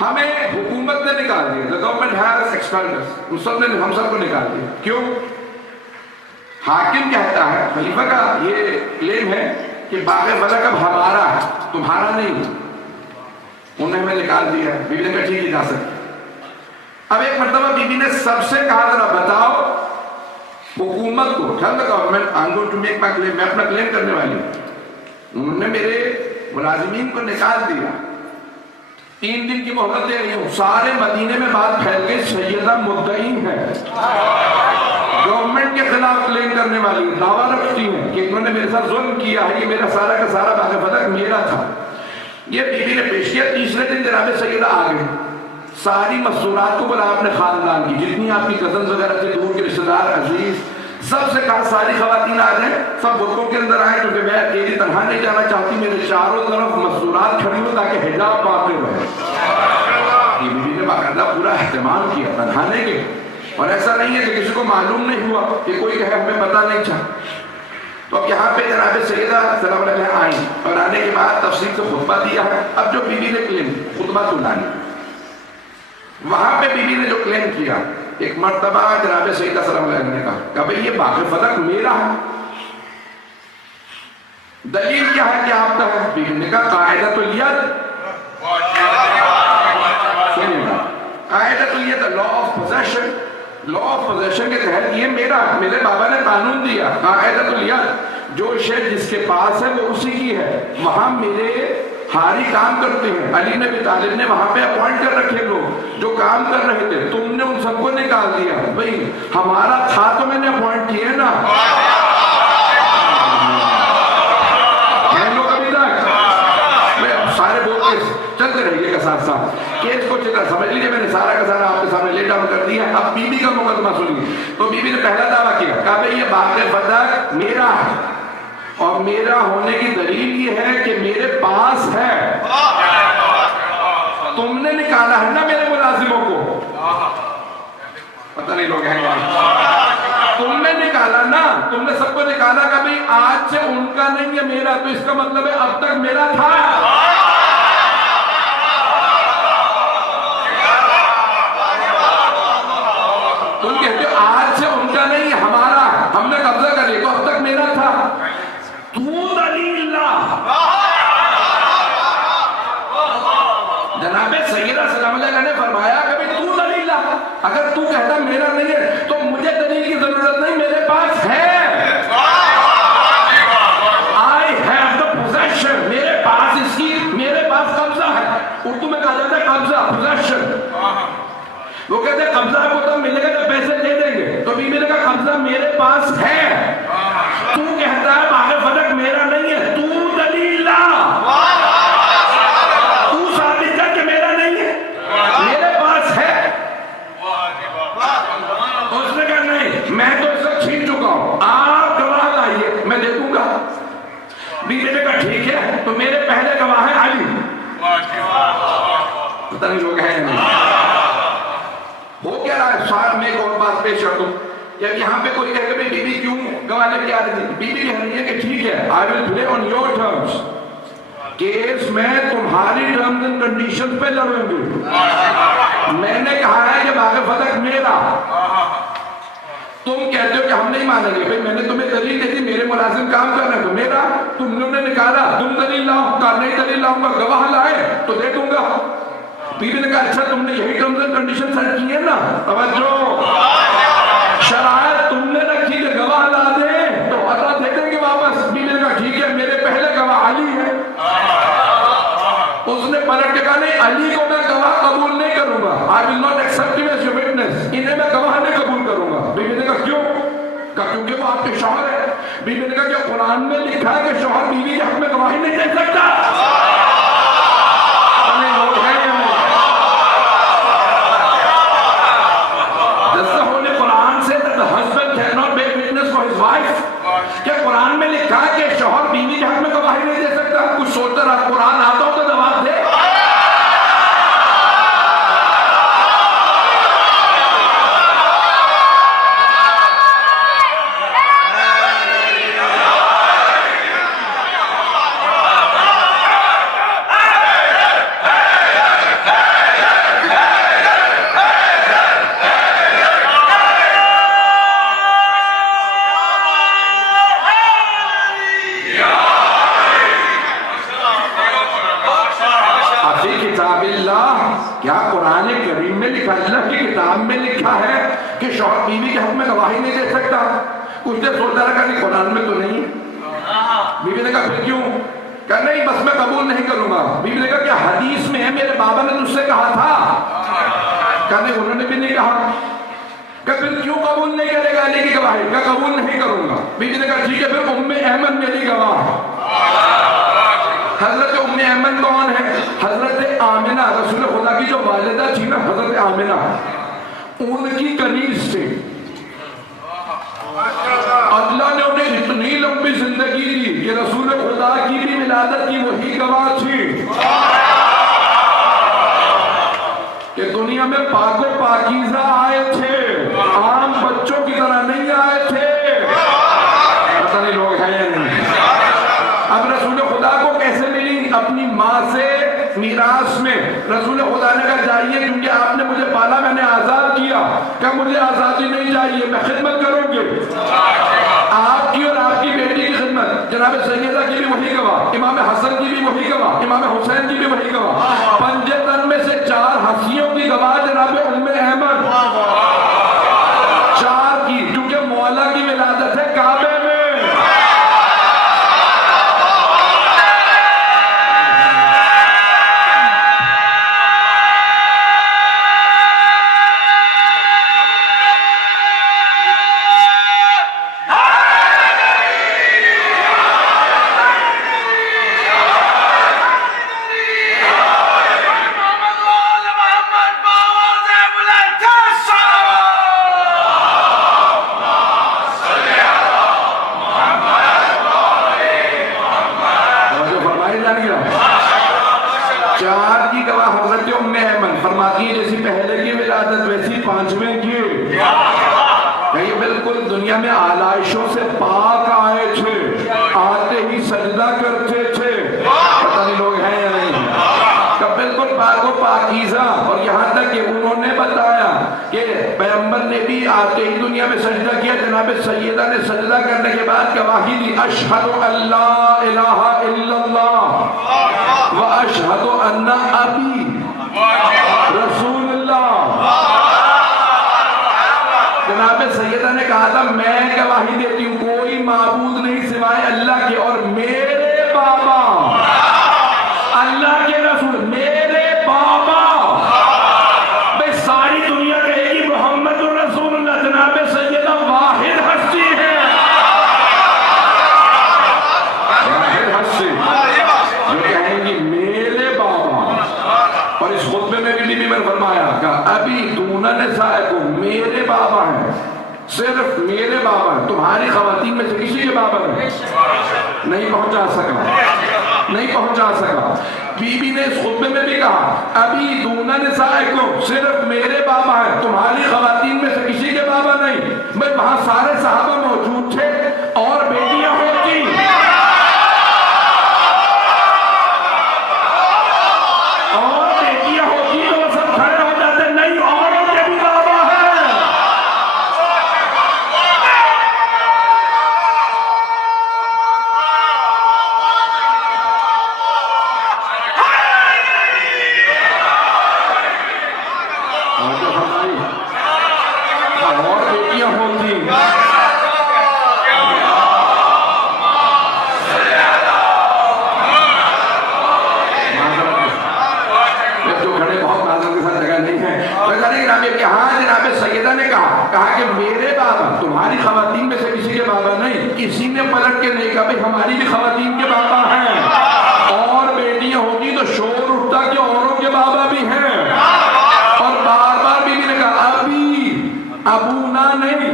ہمیں حکومت نے نکال دیا. The government has expelled us. ہم سب کو نکال دیا. کیوں؟ حاکم کہتا ہے، خلیفہ کا یہ کلیم ہے کہ باغ فدق اب ہمارا ہے، تمہارا نہیں. انہوں نے ہمیں نکال دیا. بی بی نے کہا ٹھیک ہے جا سکتے. اب ایک مرتبہ بی بی نے سب سے کہا ذرا بتاؤ حکومت کو، tell the government I'm going to make my claim، میں اپنا کلیم کرنے والی ہوں. انہوں نے میرے ملازمین کو نکال دیا. 3 دن کی مہلت دے رہی ہوں. سارے مدینے میں بات پھیل گئی سیدہ مدعی ہے، گورنمنٹ کے خلاف کلیم کرنے والی، دعویٰ رکھتی ہیں کہ انہوں نے میرے ساتھ ظلم کیا ہے، یہ میرا سارا کا سارا باغ فدق میرا تھا. یہ بی بی نے پیش کیا. تیسرے دن جناب سیدہ آ گئے. ساری مستورات کو بلا اپنے خاندان کی، جتنی آپ کی کزنز وغیرہ تھے، دور کے رشتہ دار عزیز، سب سے کہا ساری خواتین آ جائیں. سب بلکوں کے اندر آئے کیونکہ میں اکیلی تنہا نہیں جانا چاہتی. میرے چاروں طرف مستورات کھڑی ہو تاکہ حجاب باقی رہے. یہ بی بی نے باقاعدہ پورا اہتمام کیا تنہانے کے. اور ایسا نہیں ہے کہ کسی کو معلوم نہیں ہوا کہ کوئی کہے ہمیں پتہ نہیں تھا. تو اب یہاں پہ جناب سیدہ سلام علیہ آئیں اور آنے کے بعد تفصیل سے خطبہ دیا ہے. اب جو بی بی نے کلیم خطبہ سنانی، وہاں پہ بی بی نے جو کلیم کیا، ایک مرتبہ جناب سیدہ سلام علیہ نے کہا کہ بھئی یہ باغ فدق میرا ہے. دلیل کیا ہے کہ آپ کا ہے؟ بیوی نے کہا قاعدۃ الید، قاعدۃ الید law of possession, law of possession کے تحت یہ میرا، میرے بابا نے قانون دیا قاعدۃ الید، جو شے جس کے پاس ہے وہ اسی کی ہے۔ وہاں میرے ہاری کام کرتے ہیں، علی نبی طالب نے وہاں پہ اپوائنٹ کر رکھے لوگ جو کام کر رہے تھے، تم نے ان سب کو نکال دیا۔ بھئی ہمارا تھا تو میں نے اپوائنٹ کیے نا، سارے بول کے چلتے رہیے گا ساتھ ساتھ، کیس کو چلتا سمجھ لیجیے، میں نے سارا کا سارا آپ کے سامنے لے ڈاؤن کر دیا۔ اب بی بی کا مقدمہ سنیے۔ تو بی بی نے پہلا دعویٰ کیا، کہا بھئی یہ باغ فتح میرا ہے، اور میرا ہونے کی دلیل یہ ہے کہ میرے پاس ہے، تم نے نکالا ہے نا میرے ملازموں کو، پتہ نہیں لوگ ہیں تم نے نکالا نا، تم نے سب کو نکالا کہ بھئی آج سے ان کا نہیں ہے میرا، تو اس کا مطلب ہے اب تک میرا تھا۔ تم کہتے ہو آج سے ان کا نہیں ہمارا، ہم نے قبضہ کر لیا، تو اب تک میرا تھا۔ تو دلیل لا، جناب سیدہ سلام اللہ نے فرمایا کہ بھئی تو دلیل لا، اگر تو کہتا میرا نہیں ہے تو مجھے دلیل کی ضرورت نہیں، میرے پاس ہے، I have the possession، میرے پاس اس کی، میرے پاس قبضہ ہے۔ اردو میں کہا جاتا ہے قبضہ، possession۔ وہ کہتے ہیں قبضہ کو تب ملے گا جب پیسے دے دیں گے، تو بیوی نے کہا قبضہ میرے پاس ہے، تو کہتا ہے باغ فتح میرا نہیں ہے، تو دلیل لا، تو ثابت کر کہ میرا نہیں ہے، میرے پاس ہے۔ اس نے کہا نہیں، میں تو اس سے چھین چکا ہوں، آپ گواہ لائیے میں دے دوں گا۔ بیوی نے کہا ٹھیک ہے، تو میرے پہلے گواہ ہیں علی، پتہ نہیں لوگ ہیں نہیں۔ ہو کیا رہا ہے؟ سارا میں ایک اور بات پیش کر دوں، جب یہاں پہ کوئی کہے کہ بی بی کیوں گواہ لے کے آ رہی تھی، بی بی کہہ رہی ہے کہ ٹھیک ہے I will play on your terms، case میں تمہاری ٹرمز اینڈ کنڈیشن پہ لڑوں گی، میں نے کہا ہے کہ باغ فتح میرا، تم کہتے ہو کہ ہم نہیں مانیں گے، بھئی میں نے تمہیں دلیل دے دی، میرے ملازم کام کر رہے ہیں تو میرا، تم نے نکالا، تم دلیل لاؤ، کہا نہیں دلیل لاؤں گا، گواہ لائے تو دے دوں گا۔ بیوی نے کہا اچھا تم نے یہی ٹرمز اینڈ کنڈیشن سیٹ کی ہے نا، توجہ شرائط تم نے رکھی کہ گواہ لا دیں تو عطا دے دیں گے واپس۔ بیوی نے کہا ٹھیک ہے، میرے پہلے گواہ علی ہے۔ اس نے پلٹ کے کہا نہیں، علی کو میں گواہ قبول نہیں کروں گا، I will not accept him as your witness، انہیں میں گواہ نہیں قبول کروں گا۔ بیوی نے کہا کیوں؟ کہا کیونکہ وہ آپ کے شوہر ہے۔ بیوی نے کہا کہ قرآن میں لکھا ہے کہ شوہر بیوی کے حق میں گواہی نہیں دے سکتا۔ کیا قرآن میں لکھا ہے کہ شوہر بیوی کے حق میں گواہی نہیں دے سکتا؟ کچھ سوچتا رہا، قرآن آتا ہو تو جواب دے۔ کیا قرآن کریم میں لکھا، اللہ کی کتاب میں لکھا ہے کہ شوہر بیوی کے حق میں گواہی نہیں دے سکتا؟ کچھ دیر سوچتا رہا کہ قرآن میں تو نہیں۔ بیوی نے کہا پھر کیوں؟ کہا نہیں بس میں قبول نہیں کروں گا۔ بیوی نے کہا کیا حدیث میں ہے میرے بابا نے تجھ سے کہا تھا؟ کہا نہیں انہوں نے بھی نہیں کہا۔ کہا پھر کیوں قبول نہیں کرے گا علی کی گواہی؟ کہا قبول نہیں کروں گا۔ بیوی نے کہا ٹھیک ہے، پھر ام ایمن میری گواہ۔ حضرت ام ایمن کون ہے؟ حضرت آمنہ، رسول خدا کی جو والدہ تھی نا، حضرت آمنہ، ان کی کنیز تھی۔ اللہ نے انہیں اتنی لمبی زندگی دی کہ رسول خدا کی بھی ولادت کی وہی گواہ تھی کہ دنیا میں پاک و پاکیزہ آئے تھے، عام بچوں کی طرح نہیں آئے تھے۔ پتہ نہیں لوگ ہیں یا نہیں۔ اب رسول خدا کو کیسے ملی؟ اپنی ماں سے میراث میں۔ رسول خدا نے کہا جائیے کیونکہ آپ نے مجھے پالا، میں نے آزاد کیا، کہ مجھے آزادی نہیں چاہیے، میں خدمت کروں گی آپ کی اور آپ کی بیٹی کی خدمت۔ جناب سیدہ کی بھی وہی گواہ، امام حسن کی بھی وہی گواہ، امام حسین کی بھی وہی گواہ، پنجتن میں سے 4 ہنسیوں کی گواہ جناب ام ایمن، 4 کی، کیونکہ مولا کی ولادت ہے کعبے میں۔ دنیا میں آلائشوں سے پاک آئے تھے، آتے ہی سجدہ کرتے تھے، پتہ نہیں لوگ ہیں یا نہیں، کہ بالکل پاک و پاکیزہ، اور یہاں تک کہ انہوں نے بتایا کہ پیغمبر نے بھی آتے ہی دنیا میں سجدہ کیا۔ جناب سیدہ نے سجدہ کرنے کے بعد گواہی دی، اشہد ان لا الہ الا اللہ و اشہد ان ابی رسول اللہ۔ جناب سیدہ نے کہا تھا میں گواہی دیتی ہوں کوئی معبود نہیں سوائے اللہ کے، اور میرے بابا اللہ کے رسول، میرے بابا، بھئی ساری دنیا کہے گی محمد رسول اللہ، جناب سیدہ واحد ہستی ہے، واحد ہستی جو کہیں گی میرے بابا۔ اور اس خطبے میں بھی نبی نے فرمایا کہ ابھی دون نسائکم، میرے بابا ہیں، صرف میرے بابا ہیں، تمہاری خواتین میں سے کسی کے بابا نہیں پہنچا سکا۔ بی بی نے اس خطبے میں بھی کہا ابھی دون نسائکم، صرف میرے بابا ہیں، تمہاری خواتین میں سے کسی کے بابا نہیں۔ بھئی وہاں سارے صحابہ موجود تھے اور بیٹیاں ہوتی، کہا کہ میرے بابا، تمہاری خواتین میں سے کسی کے بابا نہیں۔ کسی نے پلٹ کے نہیں کہا بھئی ہماری بھی خواتین کے بابا ہیں، اور بیٹیاں ہوتی تو شور اٹھتا کہ اوروں کے بابا بھی ہیں، اور بار بار بیوی نے کہا ابھی، ابونا نہیں،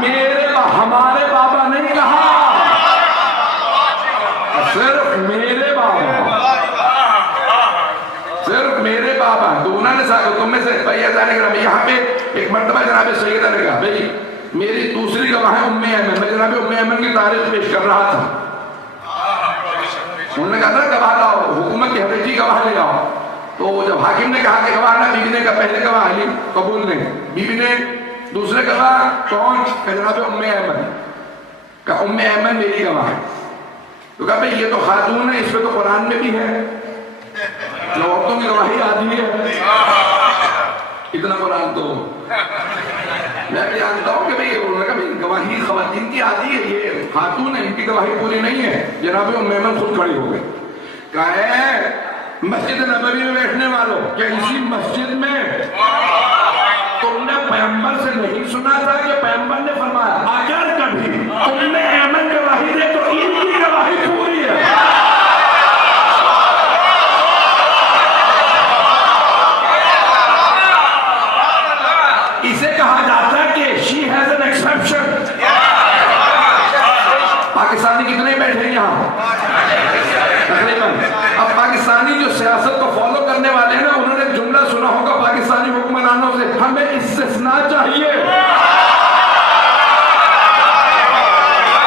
میرے ہمارے بابا نہیں کہا، صرف میرے بابا، صرف میرے بابا۔ دونوں نے ساتھ تم میں سے یہاں پہ ایک مرتبہ جناب سیدہ نے کہا بھئی میری دوسری گواہ ہے ام ایمن، میں جناب ام ایمن کی تاریخ پیش کر رہا تھا، انہوں نے کہا تھا گواہ لاؤ، حکومت کی حقیقی گواہ لے لاؤ، تو جب حاکم نے کہا کہ گواہ لا، بی بی نے کہا پہلے گواہ علی قبول نہیں، بی بی نے دوسرے گواہ کون؟ کہ جناب ام ایمن، کہا ام ایمن میری گواہ ہے، تو کہا بھئی یہ تو خاتون ہے، اس پہ تو قرآن میں بھی ہے، عورتوں کی گواہی آتی ہے، اتنا قرآن تو میں بھی جانتا ہوں کہ بھئی گواہی خواتین کی آتی ہے، یہ خاتون ہے، ان کی گواہی پوری نہیں ہے۔ جناب ام ایمن خود کھڑی ہو گئی، کہا ہے مسجد نبوی میں بیٹھنے والوں، کہ اسی مسجد میں تم نے پیغمبر سے نہیں سنا تھا کہ پیغمبر نے فرمایا اگر کبھی ام ایمن گواہی دے تو ان کی گواہی پوری ہے۔ اسے کہا جاتا ہے کہ she has an exception۔ Pakistani کتنے بیٹھے ہیں یہاں؟ تقریباً اب پاکستانی جو سیاست کو فالو کرنے والے ہیں نا، انہوں نے جملہ سنا ہوگا پاکستانی حکمرانوں سے، ہمیں استثناء چاہیے،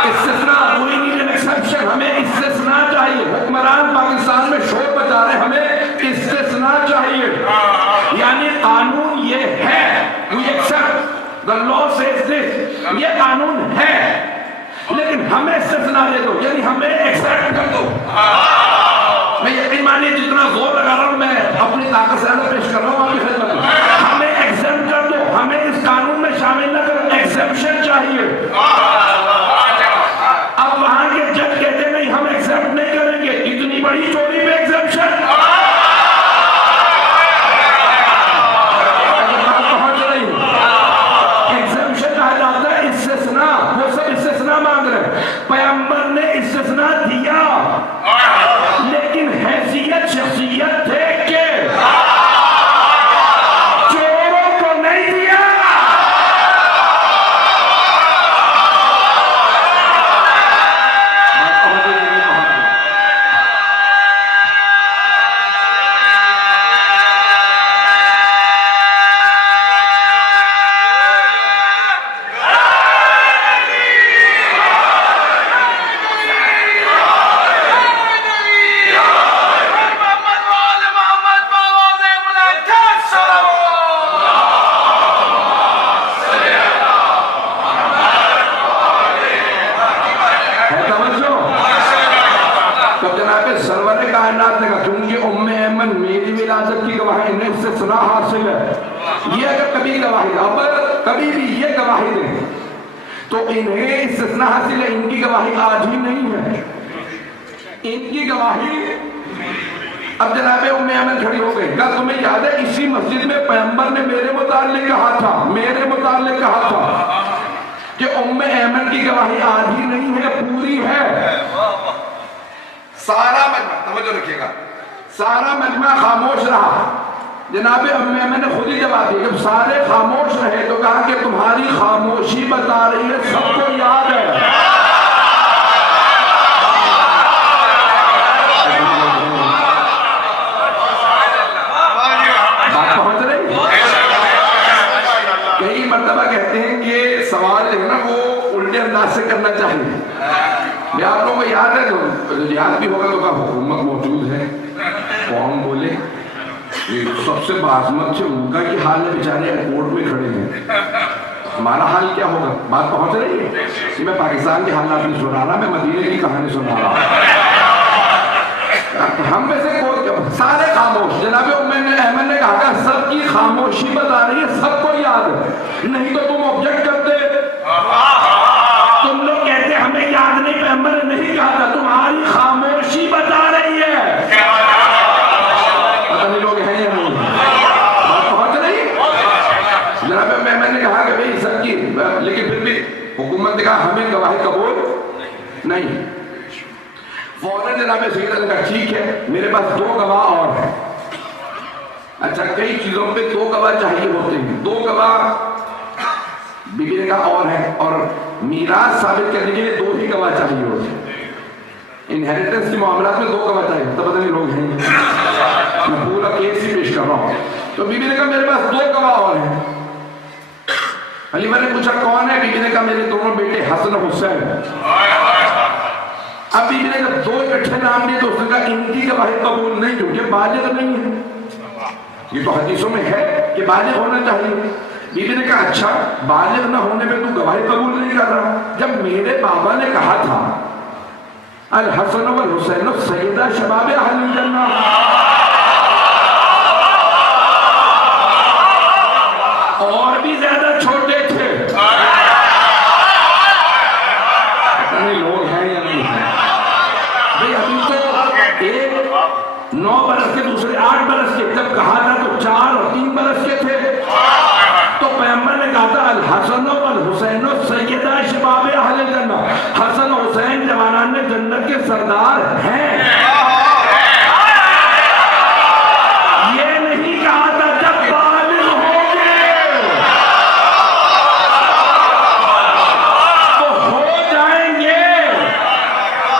استثناء، we need an exception، ہمیں استثناء چاہیے۔ حکمران پاکستان میں شور بچا رہے، ہمیں استثناء چاہیے، یعنی قانون یہ ہے، we accept the law says this، یہ قانون ہے، لیکن ہمیں استثناء دے دو، یعنی ہمیں ایکسپٹ کر دو۔ میں یقین مانیے جتنا زور لگا رہا ہوں میں اپنی طاقت سے زیادہ پیش کر رہا ہوں آپ کی خدمت میں، ہمیں ایگزمپٹ کر دو، ہمیں اس قانون میں شامل نہ کرو، ایگزمپشن چاہیے۔ اب وہاں کے جج کہتے نہیں ہم ایگزمپٹ نہیں کریں گے، اتنی بڑی چوری پہ ایگزمپشن پہنچ رہی ہے۔ ایگزمپشن کہا جاتا ہے استثناء، وہ سب استثناء مانگ رہے ہیں، پیغمبر نے استثناء دیا لیکن حیثیت شخصیت دیکھ کے چوروں کو نہیں دیا۔ کیونکہ ام ایمن میری ولادت کی گواہی انہیں استثناء حاصل ہے، یہ اگر کبھی گواہی اب کبھی بھی یہ گواہی دیں تو انہیں استثناء حاصل ہے، ان کی گواہی آج ہی نہیں ہے، ان کی گواہی اب جناب ام ایمن کھڑی ہو گئی۔ کل تمہیں یاد ہے اسی مسجد میں پیغمبر نے میرے متعلق کہا تھا کہ ام ایمن کی گواہی آج ہی نہیں ہے، پوری ہے۔ سارا مجمع توجہ رکھیے گا، سارا مجمع خاموش رہا، جناب ام ایمن نے خود ہی جواب دیا، جب سارے خاموش رہے تو کہا کہ تمہاری خاموشی بتا رہی ہے سب کو یاد ہے۔ بات پہنچ رہی؟ کئی مرتبہ کہتے ہیں کہ سوال جو ہے نا وہ الٹے انداز سے کرنا چاہیے۔ میں آپ لوگوں کو یاد ہے تو یاد بھی ہوگا تو کہا حکومت موجود ہے، قوم بولے سب سے بعظمت سے ان کا کی حال ہے، بیچارے ایئرپورٹ میں کھڑے ہیں، ہمارا حال کیا ہوگا؟ بات پہنچ رہی ہے کہ میں پاکستان کے حالات نہیں سنا رہا، میں مدینے کی کہانی سنا رہا۔ ہم میں سے کوئی سارے خاموش، جناب ام ایمن نے کہا کہ سب کی خاموشی بتا رہی ہے سب کو یاد ہے، نہیں تو تم آبجیکٹ کرتے، تم لوگ کہتے ہمیں یاد نہیں، پیغمبر نے نہیں کہا تھا، تمہاری خاموشی بتا رہی ہے۔ پتہ نہیں لوگ ہیں یا نہیں، بات پہنچ رہی؟ جناب ام ایمن نے کہا کہ بھئی سب کی، لیکن پھر بھی حکومت نے کہا ہمیں گواہی قبول نہیں۔ فوراً جناب سید نے کہا ٹھیک ہے میرے پاس 2 گواہ اور ہیں۔ اچھا کئی چیزوں پہ 2 گواہ چاہیے ہوتے ہیں، 2 گواہ بی بی نے کہا اور ہے، اور میراث ثابت کرنے کے لیے 2 ہی گواہ چاہیے ہوتے ہیں، انہیریٹنس کے معاملات میں 2 گواہ چاہیے، تو پتہ نہیں لوگ ہیں، میں پورا کیس ہی پیش کر رہا ہوں۔ تو بی بی نے کہا میرے پاس 2 گواہ اور ہیں۔ حلیمہ نے پوچھا کون ہے؟ بی بی نے کہا میرے دونوں بیٹے حسن و حسین۔ اب بی بی نے جب 2 اکٹھے نام لیے تو اس نے کہا ان کی گواہی قبول نہیں کیونکہ بالغ نہیں ہے، یہ تو حدیثوں میں ہے کہ بالغ ہونا چاہیے۔ بی بی نے کہا اچھا بالغ نہ ہونے پہ تو گواہی قبول نہیں کر رہا، جب میرے بابا نے کہا تھا الحسن والحسین سیدہ شباب اہل الجنہ، اور بھی زیادہ چھوٹے تھے، پتہ نہیں لوگ ہیں یا نہیں ہیں بھئی، ابھی تو ایک 9 برس کے دوسرے 8 برس کے، جب کہا تھا تو 4 اور 3 برس کے تھے، تو پیغمبر نے کہا تھا الحسن والحسین سیدہ شباب اہل الجنہ، حسن و حسین جوانان جنت کے سردار ہیں۔ یہ نہیں کہا تھا جب بالغ ہوں گے تو ہو جائیں گے،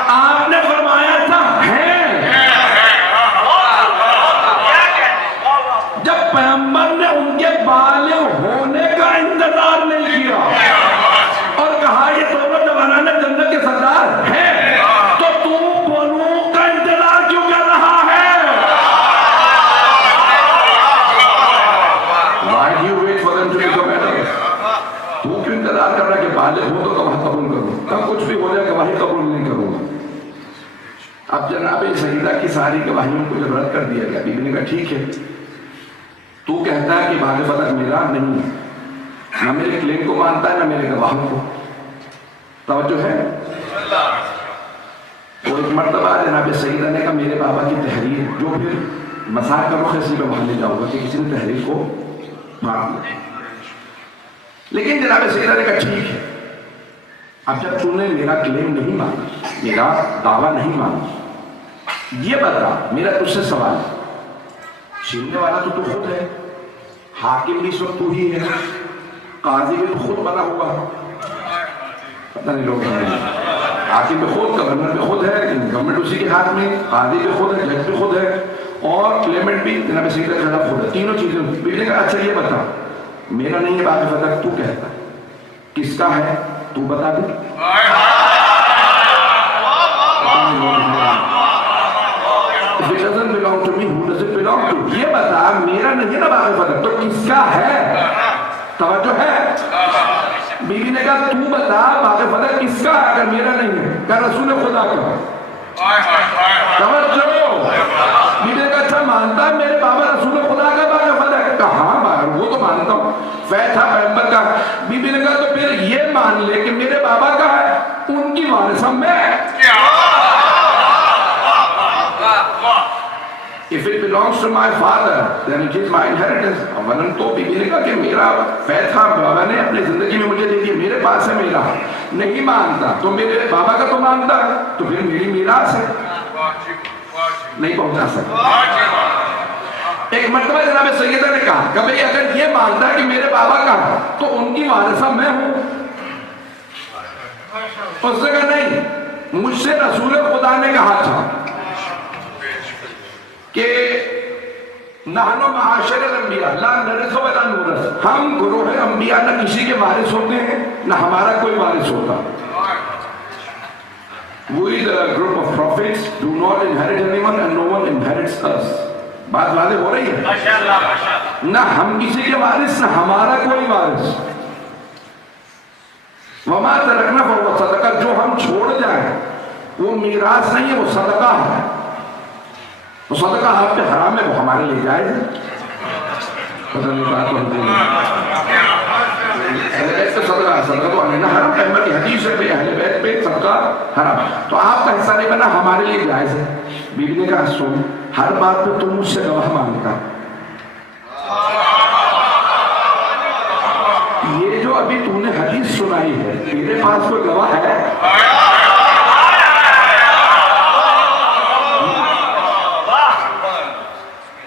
آپ نے فرمایا تھا ہیں۔ جب پیغمبر نے ان کے بالغ ہونے کا انتظار نہیں کیا اور کہا یہ دونوں جوانان جنت کے سردار ہیں، تو تو بلوغ کا انتظار کیوں کر رہا ہے؟ Why do you wait for them to become adults? تو کیوں انتظار کر رہا ہے کہ بالغ ہو تو گواہ قبول کرو، کب کچھ بھی ہو جائے گواہی اب جناب سیدہ کی ساری گواہیوں کو جب رد کر دیا گیا، بی بی نے کہا ٹھیک ہے، تو کہتا ہے کہ باغ فتح میرا نہیں ہے، نہ میرے کلیم کو مانتا ہے نہ میرے گواہوں کو. توجہ ہے؟ وہ ایک مرتبہ جناب سیدہ نے کہا میرے بابا کی تحریر، جو پھر مساق کا رخ اسی پہ وہاں لے جاؤں گا کہ کسی نے تحریر کو مار دیا. لیکن جناب سیدہ نے کہا ٹھیک ہے، اب جب تم نے میرا کلیم نہیں مانا، میرا دعویٰ نہیں مانا، یہ بتا میرا تجھ سے سوال ہے، چھیننے والا تو خود ہے، حاکم بھی سب تو ہی ہے، قاضی بھی تو خود بنا ہوا، پتہ نہیں لوگ حاکم بھی خود، گورنر بھی خود ہے، گورنمنٹ اسی کے ہاتھ میں، قاضی بھی خود ہے، جج بھی خود ہے، اور کلیمنٹ بھی جناب سیدہ کے خلاف خود ہے، تینوں چیزیں. بیوی نے کہا اچھا یہ بتا میرا نہیں ہے باغ فتح، تو کہتا ہے کس کا ہے تو بتا دے. If it doesn't belong to me, who does it belong to? یہ بتا میرا نہیں ہے نا باغ فتح تو کس کا ہے؟ توجہ ہے؟ بیوی نے کہا تو بتا باغ فتح کس کا ہے اگر میرا نہیں ہے؟ کہا رسول خدا کا. توجہ. بیوی نے کہا اچھا مانتا ہے میرے بابا رسول خدا کا باغ فتح؟ کہا ہاں وہ تو مانتا ہوں، فیض تھا پیغمبر کا. بیوی نے کہا تو پھر یہ مان لے کہ میرے بابا کا ہے، ان کی وارث ہم میں. If it belongs to my father, then it is my inheritance. ورنہ تو بیوی نے کہا کہ میرا فیض تھا بابا نے اپنی زندگی میں مجھے دے دیا، میرے پاس ہے، میرا نہیں مانتا تو میرے بابا کا تو مانتا ہے، تو پھر میری میراث ہے، نہیں پہنچا سکتا. ایک مرتبہ جناب سیدہ نے کہا کہ بھئی اگر یہ مانتا ہے کہ میرے بابا کا ہے تو ان کی وارثہ میں ہوں. اس نے کہا نہیں، مجھ سے رسول خدا نے کہا تھا کہ نحن معاشر الانبیاء لا نرث ولا نورث، ہم گروہ انبیاء نہ کسی کے وارث ہوتے ہیں نہ ہمارا کوئی وارث ہوتا. We the group of prophets do not inherit anyone and no one inherits us. بات واضح ہو رہی ہے؟ نہ ہم کسی کے وارث نہ ہمارا کوئی وارث. وما ترکنا فهو صدقہ، جو ہم چھوڑ جائیں وہ میراث نہیں ہے، وہ صدقہ ہے. وہ صدقہ آپ پہ حرام ہے، وہ ہمارے لیے جائز ہے. پتہ نہیں بات تو ہوتی ہے. اہل بیت پہ صدقہ، صدقہ تو علینا حرام، پیغمبر کی حدیث ہے کہ اہل بیت پہ صدقہ حرام، تو آپ کا حصہ نہیں بنا، ہمارے لیے جائز ہے. بیوی نے کہا سن، ہر بات پہ تم مجھ سے گواہ مانگتا، یہ جو ابھی تم نے حدیث سنائی ہے میرے پاس کوئی گواہ ہے؟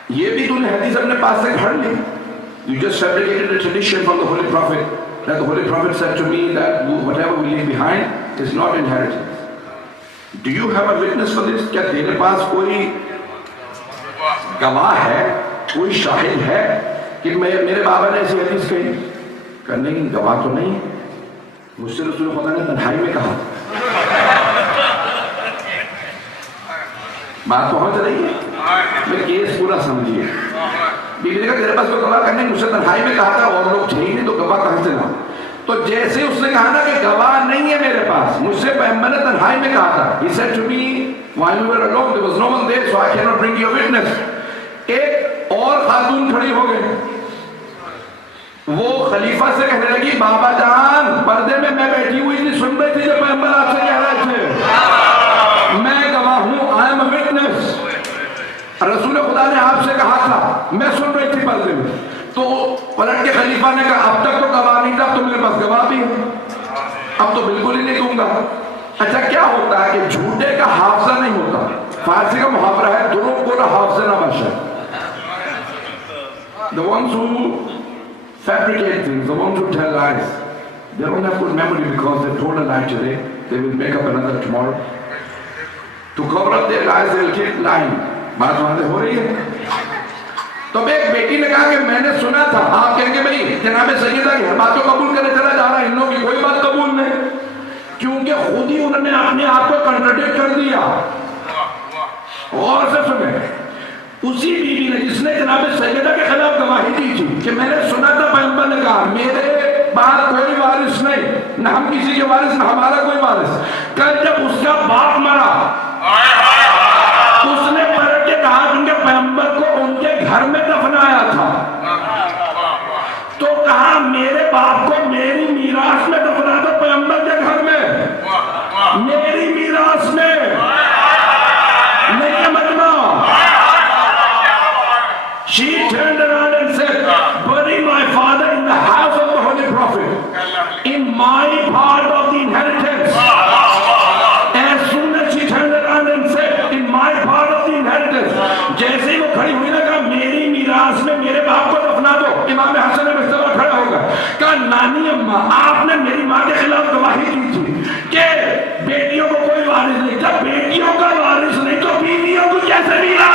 یہ بھی تم نے حدیث اپنے پاس سے گھڑ لی. You just fabricated a tradition from the Holy Prophet, that the Holy Prophet said to me that whatever we leave behind is not inheritance. Do you have a witness for this? کیا تیرے پاس کوئی گواہ ہے، کوئی شاہد ہے کہ میرے بابا نے ایسی حدیث کہی؟ کہ نہیں، گواہ تو نہیں. مجھ سے رسول خدا نے تنہائی میں کہا. بات پہنچ رہی ہے؟ میں کیس پورا سمجھیے. بیوی نے کہا تیرے پاس کوئی گواہ کرنے، مجھ سے تنہائی میں کہا تھا اور لوگ تھے ہی نہیں تو گواہ کہاں سے لاؤں؟ تو جیسے اس نے کہا نا کہ گواہ نہیں ہے میرے پاس، مجھ سے پیغمبر نے تنہائی میں کہا تھا. He said to me while we were alone, there was no one there, so I cannot bring you a witness. ایک اور خاتون کھڑی ہو گئی، وہ خلیفہ سے کہنے لگی بابا جان پردے میں بیٹھی ہوئی تھی، سن رہی تھی جب پیغمبر آپ سے کہہ رہے تھے، میں گواہ ہوں، I am a witness. رسول خدا نے آپ سے کہا تھا، میں سن رہی تھی پردے میں. تو پلٹ کے خلیفہ نے کہا اب تک تو گواہ نہیں تھا، اب تو میرے پاس گواہ بھی ہے، اب تو بالکل ہی نہیں دوں گا. اچھا کیا ہوتا ہے کہ جھوٹے کا حافظہ نہیں ہوتا. فارسی کا محاورہ ہے دروغ کو نہ حافظہ نہ باشا. The ones who fabricate things, the ones who tell lies, they don't have good memory because they told a lie today, they will make up another tomorrow. To cover up their lies, they will keep lying. بات واضح ہو رہی ہے؟ تو ایک بیٹی نے کہا کہ میں نے سنا تھا. آپ کہیں گے بھئی جناب سیدہ کی ہر بات کو قبول کرنے چلا جا رہا ہے، ان لوگوں کی کوئی بات قبول نہیں، کیونکہ خود ہی انہوں نے اپنے آپ کو کنٹرڈکٹ کر دیا. غور سے سنیں، اسی بیوی نے جس نے جناب سیدہ کے خلاف گواہی دی تھی کہ میں نے سنا تھا پیغمبر نے کہا میرے بعد کوئی وارث نہیں، نہ ہم کسی کے وارث نہ ہمارا کوئی وارث. کل جب اس کا باپ مرا کہا ان کے پیغمبر کو ان کے گھر میں دفنایا تھا، تو کہا میرے باپ کو میری میراث میں دفنا دو پیغمبر کے گھر میں، میری میراث میں، نہیں سمجھنا۔ She turned around and said, bury my father in the house of the Holy Prophet, in my part of the inheritance. As soon as she turned around and said, in my part of the inheritance, جیسے ہی وہ کھڑی ہوئی نا، کہا میری میراث میں میرے باپ کو دفنا دو، امام حسن مصطفیٰ کھڑا ہوگا، کہا نانی اماں آپ نے میری ماں کے خلاف گواہی دی تھی کہ بیٹیوں کو کوئی وارث نہیں تھا، بیٹیوں کا وارث نہیں تو بیویوں کو کیسے ملا؟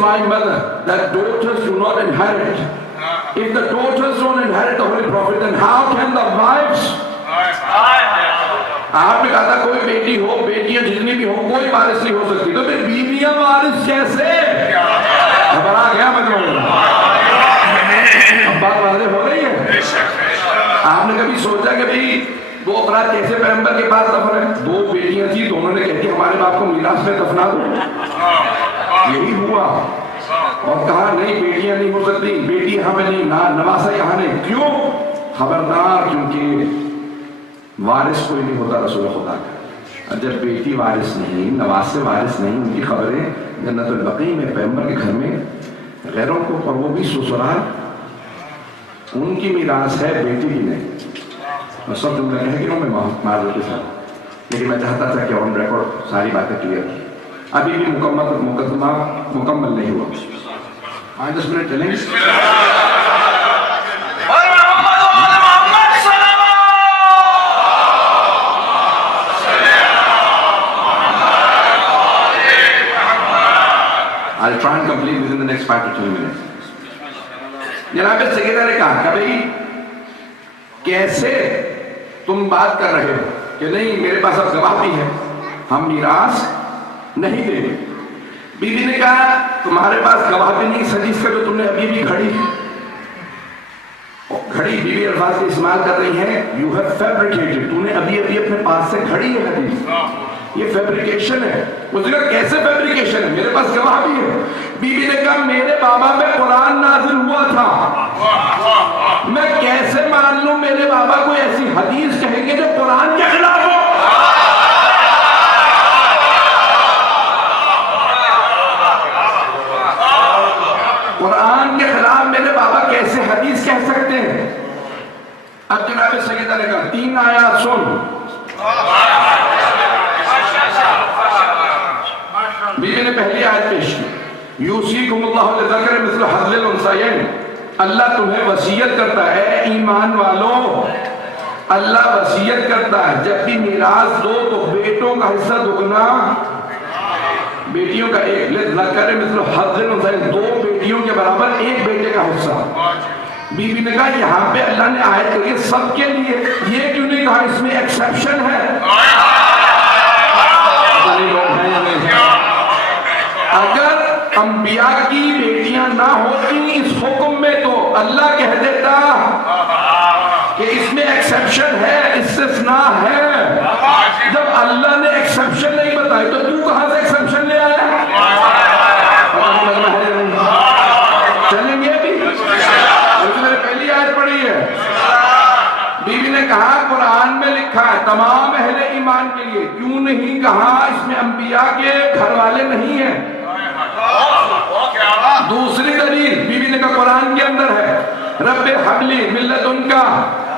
My mother, that daughters do not inherit. If the daughters don't inherit the Holy Prophet, then how can the wives? آپ نے کہا تھا کوئی بیٹی ہو، بیٹیاں جتنی بھی ہو، کوئی وارث نہیں ہو سکتی، تو پھر بیویاں وارث کیسے؟ خبر آ گیا مطلب، اب بات واضح ہو رہی ہے۔ آپ نے کبھی سوچا کہ بھئی وہ افراد کیسے پیغمبر کے پاس دفن ہے؟ دو بیٹیاں تھیں، دونوں نے کہا کہ ہمارے باپ کو میراث میں دفنا دو، یہی ہوا، اور کہا نہیں بیٹیاں نہیں ہو سکتی، بیٹی یہاں پہ نہیں، نواسا یہاں نہیں، کیوں؟ خبردار، کیونکہ وارث کوئی نہیں ہوتا رسول خدا کا، جب بیٹی وارث نہیں، نواسے وارث نہیں، ان کی خبریں جنت البقیع میں پیغمبر کے گھر میں غیروں کو، اور وہ بھی سسرال، ان کی میراث ہے، بیٹی کی نہیں۔ میں سب جملہ کہہ کہ میں معذرت کے ساتھ، لیکن میں چاہتا تھا کہ آن ریکارڈ ساری باتیں کلیئر کی، ابھی بھی مقدمہ مکمل نہیں ہوا۔ 10 منٹ چلیں گے۔ I'll try and complete within the next 5 to 10 minutes. جناب سیدہ نے کہا کہ بھئی کیسے تم بات کر رہے ہو کہ نہیں میرے پاس اب گواہ بھی ہے، ہم میراث نہیں دیں گے۔ بیوی نے کہا تمہارے پاس گواہ بھی نہیں، حدیث کا جو تم نے ابھی بھی گھڑی بیوی الفاظ کے استعمال کر رہی ہے، یو ہیو فیبریکیٹڈ، تو نے ابھی اپنے پاس سے گھڑی ہے حدیث، یہ فیبریکیشن ہے۔ اس نے کہا کیسے فیبریکیشن ہے، میرے پاس گواہ بھی ہے۔ بیوی نے کہا میرے بابا پہ قرآن نازل ہوا تھا، میں کیسے مان لوں میرے بابا کوئی ایسی حدیث کہیں گے جو قرآن کے خلاف ہو؟ قرآن کے خلاف میرے بابا کیسے حدیث کہہ سکتے ہیں؟ اب جناب سیدہ نے کہا 3 آیات سن۔ بیوی نے پہلی آیت پیش کی، یوصیکم اللہ للذکر مثل حظ الانثیین، اللہ تمہیں وصیت کرتا ہے، اے ایمان والو اللہ وصیت کرتا ہے جب بھی میراث دو تو بیٹوں کا حصہ دگنا، بیٹیوں کا ایک، للذکر مثل حظ الانثیین، 2 بیٹیوں کے برابر 1 بیٹے کا حصہ۔ بی بی نے کہا یہاں پہ اللہ نے آیت کری ہے سب کے لیے، یہ کیوں نہیں کہا اس میں ایکسیپشن ہے؟ اگر انبیاء کی بیٹیاں نہ ہوتی اس حکم میں تو اللہ کہہ دیتا کہ اس میں ایکسیپشن ہے، استثناء ہے۔ جب اللہ نے ایکسیپشن نہیں بتائی تو تو کہاں سے ایکسیپشن لے آیا؟ چلیں گے ابھی؟ میں نے پہلی آیت پڑھی ہے، بی بی نے کہا قرآن میں لکھا ہے تمام اہل ایمان کے لیے، کیوں نہیں کہا اس میں انبیاء کے گھر والے نہیں ہیں؟ دوسری دلیل بی بی نے کہا قرآن کے اندر ہے، رب حبلی ملت ان کا،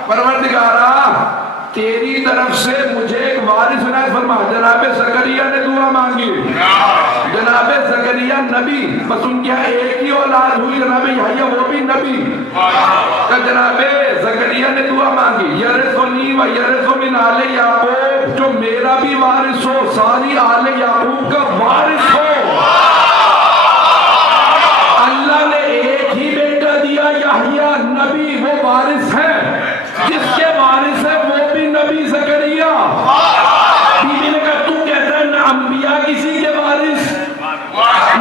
پروردگارا تیری طرف سے مجھے ایک وارث عنایت فرما۔ جناب زکریا نے دعا مانگی، جناب زکریا نبی، بس ان کی ایک ہی اولاد ہوئی جناب یحییٰ، وہ بھی نبی۔ جناب زکریا نے دعا مانگی، یرثنی و یرث من آل یعقوب، جو میرا بھی وارث ہو، ساری آل یعقوب کا وارث ہو۔ اللہ نے ایک ہی بیٹا دیا یحییٰ نبی، وہ وارث ہے، جس کے وارث ہے وہ بھی نبی زکریا۔ بی بی نے کہا تو کہتا ہے نہ انبیاء کسی کے وارث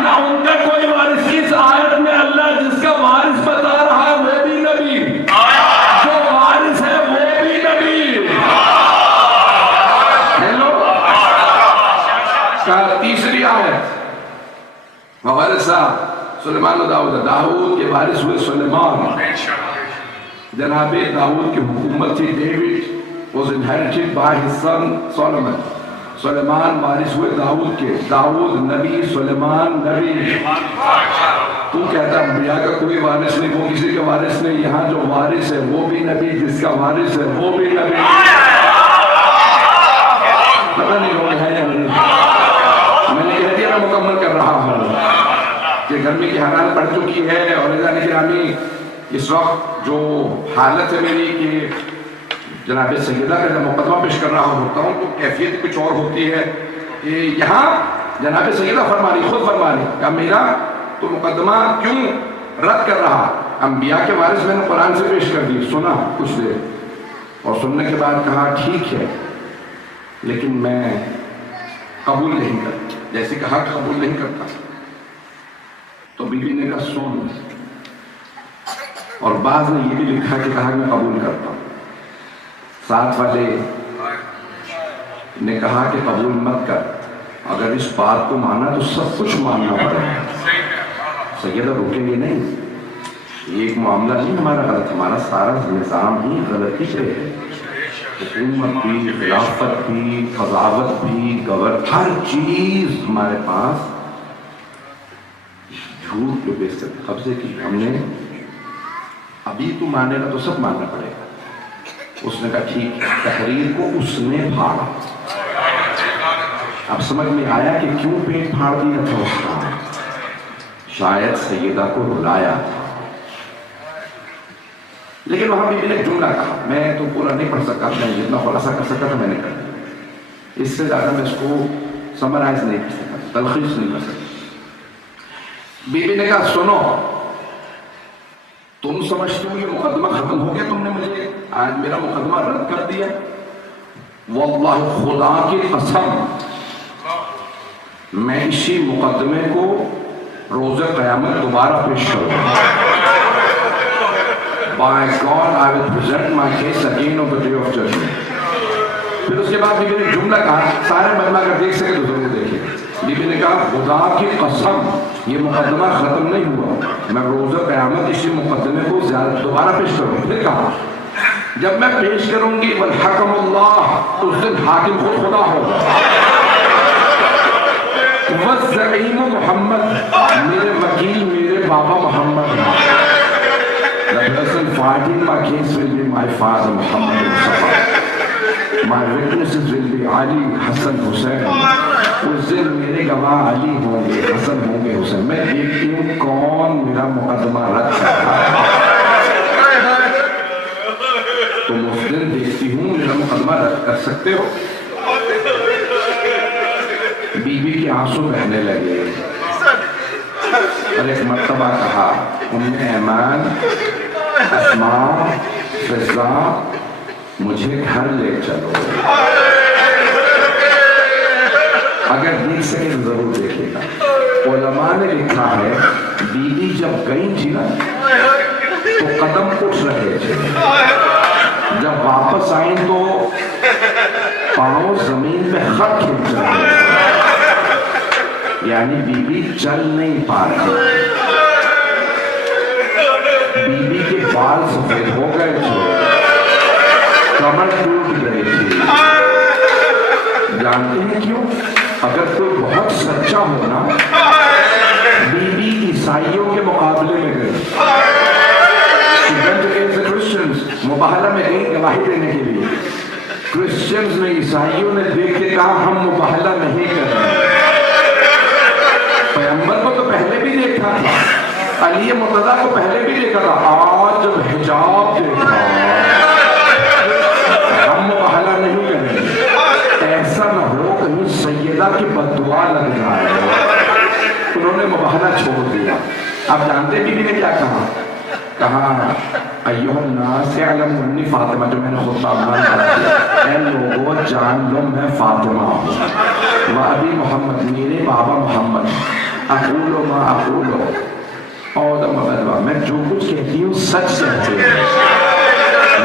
نہ ان کا کوئی وارث، اس آیت میں اللہ جس کا وارث بتا رہا ہے وہ بھی نبی، جو وارث ہے وہ بھی نبی۔ ورثہ سلیمان و داؤد، داؤد کے وارث ہوئے سلیمان. جناب داؤد کی حکومت تھی. David was inherited by his son Solomon. سلیمان وارث ہوئے داؤد کے. داؤد نبی، سلیمان نبی. تو کہتا انبیاء کا کوئی وارث نہیں، وہ کسی کے وارث نہیں. یہاں جو وارث ہے وہ بھی نبی، جس کا وارث ہے وہ بھی نبی. پتہ نہیں لوگ ہیں یا نہیں. میں نے کہہ دیا میں مکمل کر رہا ہوں کہ گرمی کی حرارت بڑھ چکی ہے. اور عزیزان گرامی، اس وقت جو حالت ہے میری کہ جناب سیدہ کا جب مقدمہ پیش کر رہا ہوتا ہوں تو کیفیت کچھ اور ہوتی ہے کہ یہاں جناب سیدہ فرما رہی، خود فرما رہی کہ میرا تو مقدمہ کیوں رد کر رہا؟ انبیاء کے وارث میں نے قرآن سے پیش کر دی. سنا کچھ دیر اور سننے کے بعد کہا ٹھیک ہے لیکن میں قبول نہیں کرتا. جیسے کہا قبول نہیں کرتا تو بی بی نے کہا سن. اور بعض نے یہ بھی لکھا کہ کہا میں قبول کرتا ہوں. ساتھ والے نے کہا کہ قبول مت کر، اگر اس بات کو مانا تو سب کچھ ماننا پڑے گا. سیدہ روکیں گے نہیں، یہ ایک معاملہ نہیں ہمارا غلط، ہمارا سارا نظام ہی غلطی پہ ہے. حکومت بھی، خلافت بھی، قضاوت بھی، ہر چیز ہمارے پاس جھوٹ پہ بیچ سکتے. قبضے کی ہم نے ابھی تو مانے گا تو سب ماننا پڑے گا. اس نے کہا ٹھیک. تحریر کو اس نے پھاڑا. اب سمجھ میں آیا کہ کیوں پیٹ پھاڑ دیا تھا اس کا. شاید سیدہ کو رلایا تھا. لیکن وہاں بھی میں نے ایک جملہ کہا، میں تو پورا نہیں پڑھ سکا، میں جتنا خلاصہ کر سکا تھا میں نے کر دیا. اس سے زیادہ میں اس کو سمرائز نہیں کر سکا، تلخیص نہیں کر سکا. بی بی نے کہا سنو، تم سمجھتے ہو یہ مقدمہ ختم ہو گیا، تم نے مجھے آج میرا مقدمہ رد کر دیا. واللہ خدا کی قسم میں اسی مقدمے کو روز قیامت دوبارہ پیش کروں. By God I will present my case again on the day of judgment. پھر اس کے بعد بی بی نے جملہ کہا، سارے مجمع اگر دیکھ سکے تو ضرور دیکھیں. بی بی نے کہا خدا کی قسم یہ مقدمہ ختم نہیں ہوا، میں روز قیامت اسی مقدمے کو دوبارہ پیش کروں. پھر کہا جب میں پیش کروں گی والحکم اللہ، تو اس دن حاکم خود خدا ہوگا. والزعیم محمد، میرے وکیل میرے بابا محمد ہیں. The person fighting my case will be my father Muhammad Mustafa. My witnesses will be Ali, Hassan, Hussein. اس دن میرے گواہ علی ہوں گے، حسن ہوں گے، حسین. میں دیکھتی ہوں کون میرا مقدمہ رد کرتا ہے. تم اس دن دیکھتی ہوں میرا مقدمہ رد کر سکتے ہو. بی بی کے آنسو بہنے لگے اور ایک مرتبہ کہا ام ایمان، اسماء، فضا، مجھے گھر لے چلو. اگر دیکھ سکے تو ضرور دیکھے گا. علماء نے لکھا ہے بی بی جب گئی تھی نا تو قدم اٹھ رہے تھے، جب واپس آئیں تو پاؤں زمین پہ خط کھینچ رہے تھے. یعنی بی بی چل نہیں پا رہی. بی بی کے بال سفید ہو گئے تھے، کمر ٹوٹ گئی تھی. جانتے ہیں کیوں؟ اگر کوئی بہت سچا ہونا، بی بی عیسائیوں کے مقابلے میں گئی، مباہلہ میں گئی گواہی دینے کے لیے. کرسچنز نے، عیسائیوں نے دیکھ کے کہا ہم مباہلہ نہیں کر رہے. پیغمبر کو تو پہلے بھی دیکھا تھا، علی مرتضیٰ کو پہلے بھی دیکھا تھا. آج جب حجاب دیکھا ہم مباہلہ نہیں کریں. ایسا نہ ہو کہیں سیدہ کی بددعا لگ جائے. انہوں نے مباہلہ چھوڑ دیا. آپ جانتے بی بی نے کیا کہا ایوہ الناس اعلموا انی فاطمہ، جو میں نے خطبہ عنوان کیا، اے لوگوں جان لو میں فاطمہ ہوں، و ابی محمد، میرے بابا محمد، اقول ما اقول، اودم بدوا، میں جو کچھ کہتی ہوں سچ کہتی ہوں،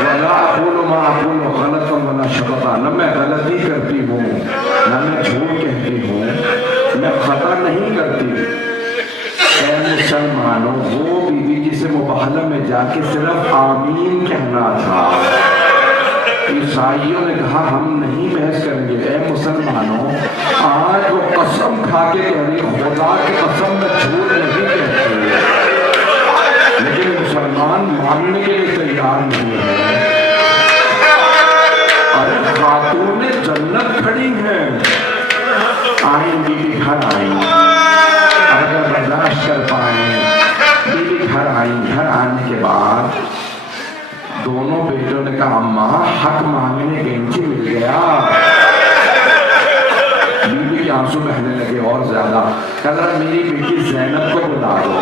ولا اقول ما اقول غلطا ولا شططا، نہ میں غلطی کرتی ہوں نہ میں جھوٹ کہتی ہوں، میں خطا نہیں کرتی. مسلمانوں وہ بیوی جسے مباہلہ میں جا کے صرف آمین کہنا تھا، عیسائیوں نے کہا ہم نہیں بحث کریں گے، اے مسلمانوں آج وہ قسم کھا کے کہہ رہی خدا کی قسم میں جھوٹ نہیں کہتی، لیکن مسلمان ماننے کے لیے تیار نہیں ہے۔ ارے خاتون جنت کھڑی ہیں، آئیں بی بی گھر آئیں، اگر برداشت کر پائیں بی بی گھر آئیں۔ گھر آنے کے بعد دونوں بیٹوں نے کہا اماں حق مانگنے بینچی مل گیا۔ بی بی کے آنسو بہنے لگے اور زیادہ، کہا ذرا میری بیٹی زینب کو بلا دو۔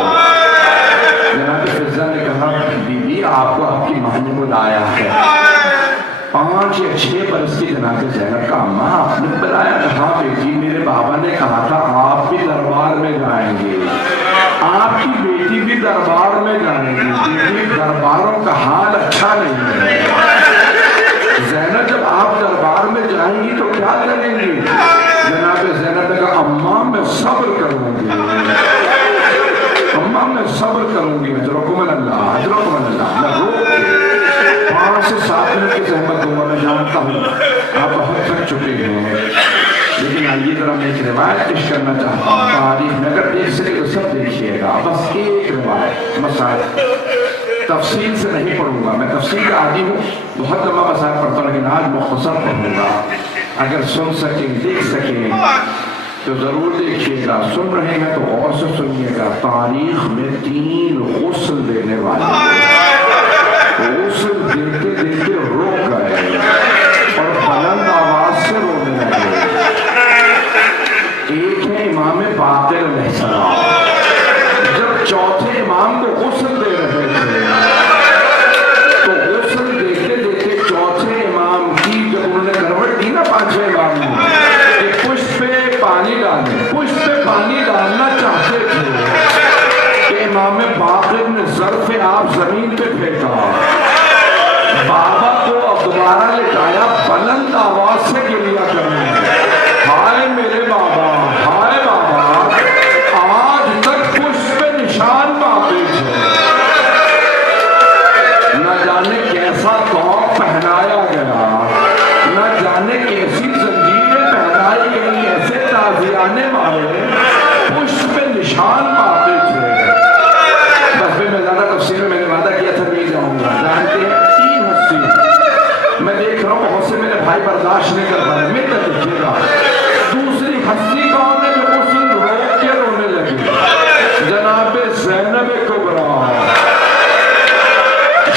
جناب فضہ نے کہا بی بی آپ کو آپ کی ماں نے بلایا ہے۔ 5 یا 6 برس کی جناب زینب کا اماں آپ نے بلایا؟ کہا بیٹی میرے بابا نے کہا تھا آپ بھی دربار میں جائیں گے، آپ کی بیٹی بھی دربار میں جائیں گی، بیٹی درباروں کا حال اچھا نہیں ہے۔ زینب جب آپ دربار میں جائیں گی تو کیا کریں گی؟ جناب زینب نے کہا اماں میں صبر کروں گی، اماں میں صبر کروں گی، اجرکم اللہ اجرکم اللہ۔ میں روک کے 5 سے 7 منٹ کی زحمت دوں گا، میں جانتا ہوں آپ بہت تھک چکے ہیں، لیکن آئیے ذرا میں ایک روایت پیش کرنا چاہتا ہوں تاریخ میں، اگر دیکھ سکے تو سب دیکھیے گا، بس ایک روایت مسائل تفصیل سے نہیں پڑھوں گا، میں تفصیل کا عادی ہوں، بہت لمبا مسائل پڑھتا ہوں لیکن آج مختصر پڑھوں گا، اگر سن سکیں دیکھ سکیں تو ضرور دیکھیے گا، سن رہے ہیں تو غور سے سنیے گا۔ تاریخ میں 3 غسل دینے والے غسل دیتے دیتے رک گئے اور بلند آواز سے رونے لگے۔ ایک ہے امام باقر علیہ السلام، جب چوتھے امام کو غسل دے رہے تھے تو غسل دیتے دیتے چوتھے امام کی جب انہوں نے کروٹ دی نا 5ویں امام نے کہ پشت پہ پانی ڈالیں، پشت پہ پانی ڈالنا چاہتے تھے کہ امام باقر نے ظرف آپ زمین پہ پھینکا، بابا کو اب دوبارہ لٹایا، بلند آواز سے گریہ کرنے ہائے میرے بابا، ہائے بابا، آج تک پشت پہ نشان باقی تھے، نہ جانے کیسا توق پہنایا گیا، نہ جانے کیسی زنجیریں پہنائی گئی، ایسے تازیانے مارے، پشت پہ نشان باقی تھے۔ بس میں زیادہ تفصیل میں نے وعدہ کیا تھا نہیں جاؤں گا، جانتے ہیں 3 ہستی میں دیکھ رہا ہوں، بہت سے میرے بھائی برداشت نہیں کر پائے، میں تو دیکھیے گا۔ دوسری ہستی کون ہے جو غسل روک کے رونے لگی؟ جناب زینب کبریٰ،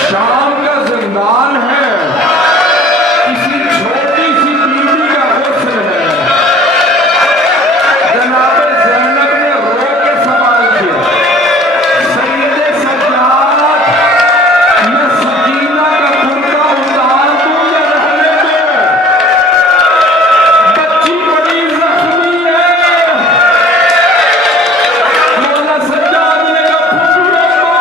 شام کا زندان ہے، کسی چھوٹی سی بیوی کا غسل ہے، جناب زینب نے رو کے سوال کیا سید سجاد میں سکینہ کا کرتا اتار دوں یا رہنے دوں؟ بچی بڑی زخمی ہے، مولا سجاد نے کہا پھپھڑے کو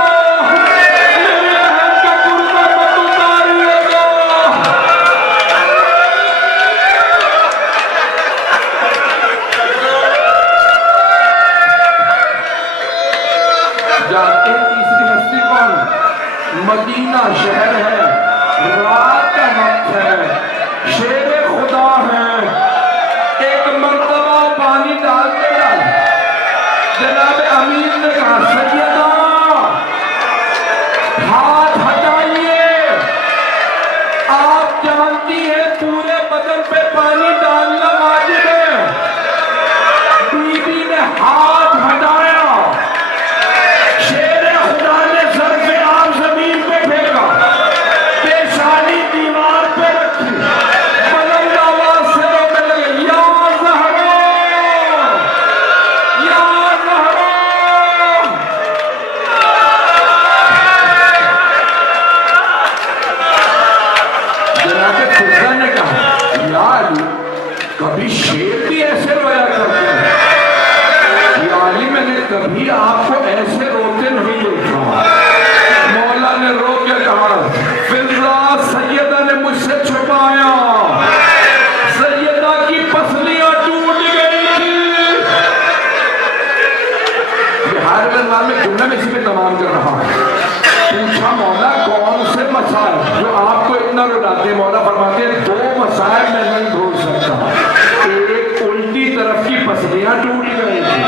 میرے بہن کا کرتا مت اتاریے گا۔ جانتے ہیں تیسری ہستی کون؟ مدینہ شہر ہے، رات کا وقت ہے، شیر خدا ہے، ایک مرتبہ پانی ڈالتے ڈالتے جناب امیر نے کہا سیدہ ہاتھ ہٹائیے، آپ جانتی ہیں پورے بدن پہ پانی ڈالنا واجب ہے۔ بی بی نے ہاتھ ہٹایا، شیر خدا نے ظرف آپ زمین پہ پھینکا، پیشانی دیوار پہ رکھی، بلند آواز سے رونے لگے یا زہرا یا زہرا۔ جناب فضہ نے کہا یا علی کبھی شیر بھی ایسے رویا کرتے ہیں؟ یا علی میں نے کبھی آپ کو ایسے روتے نہیں دیکھا۔ مولا نے رو کے کہا فضہ سیدہ نے مجھ سے چھپایا، سیدہ کی پسلیاں ٹوٹ گئی تھی۔ بہار میں اچھا مولا کون سے مسائل جو آپ کو اتنا رلاتے ہیں؟ مولا فرماتے ہیں دو مسائل میں نہیں بھول سکتا، ایک الٹی طرف کی پسلیاں ٹوٹ گئی تھی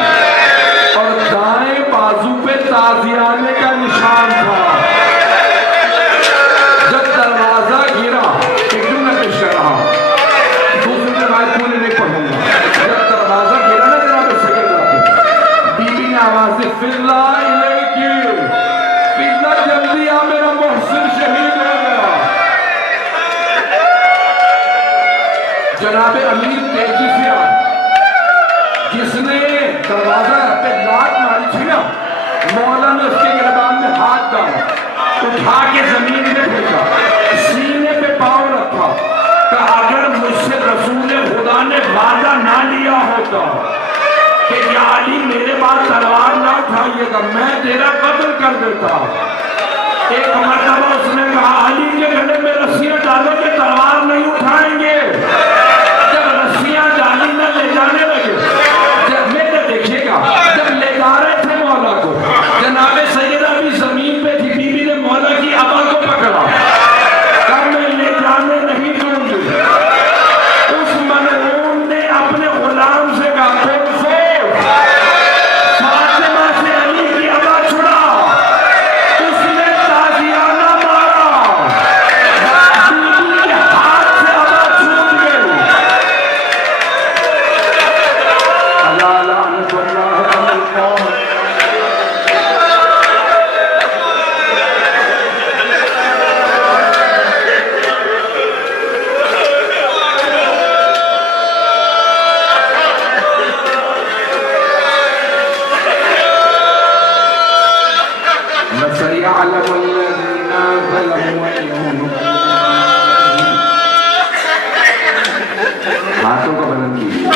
اور دائیں بازو پہ تازیانے کا نشان تھا۔ جب دروازہ گرا، ایک دن میں پیش کر رہا دوسری روایت پوری نہیں پڑھوں گا، جب دروازہ گرا نا جناب سیدہ بی بی نے آواز دی فِلّا الیکی، فِلّا جلدی آ میرا محسن شہید ہو گیا۔ جناب امیر تیزی سے آئے، جس نے دروازہ پہ لات ماری تھی نا، مولا نے اس کے گربان میں ہاتھ ڈالا، اٹھا کے زمین پہ پھینکا، سینے پہ پاؤں رکھا کہ اگر مجھ سے رسول خدا نے وعدہ نہ لیا ہوتا کہ یا علی میرے بعد تلوار نہ اٹھائیے گا میں تیرا قتل کر دیتا۔ ایک مرتبہ اس نے کہا علی کے گلے میں رسیاں ڈالو کہ تلوار نہیں اٹھائیں گے۔ جب رسیاں ڈالی نہ لے جانے لگے، جب میں دیکھیے گا جب لے جا رہے تھے مولا کو، جناب سیدہ بھی زمین پہ تھی، بی بی نے مولا کی ابا کو پکڑا، کہا میں لے جانے نہیں دوں گی۔ اس منعون نے اپنے غلام سے کہا فاطمہ سے علی کی ابا چھڑا، اس نے تازیانہ مارا، بی بی کے ہاتھ سے ابا چھوٹ گئی۔ اللہ لعنت اللہ علی القوم۔ وَسَيَعْلَمُ الَّذِينَ ظَلَمُوا أَيُّ ہاتھوں کو بلند کیجیے،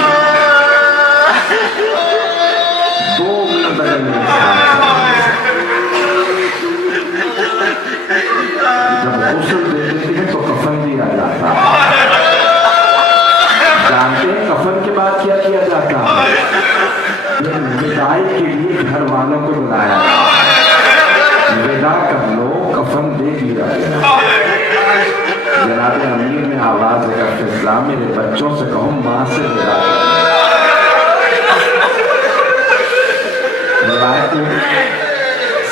دو منٹ بدلنے جب غسل دے دیتے ہیں تو کفن دیا جاتا ہے، جانتے ہیں کفن کے بعد کیا کیا جاتا ہے؟ وداعی کے لیے گھر والوں کو بلایا، ودا کر لو، کفن دے دیا گیا۔ جناب امیر نے آواز دے کر فضلا میرے بچوں سے کہو ماں سے ودا کر۔ روایت میں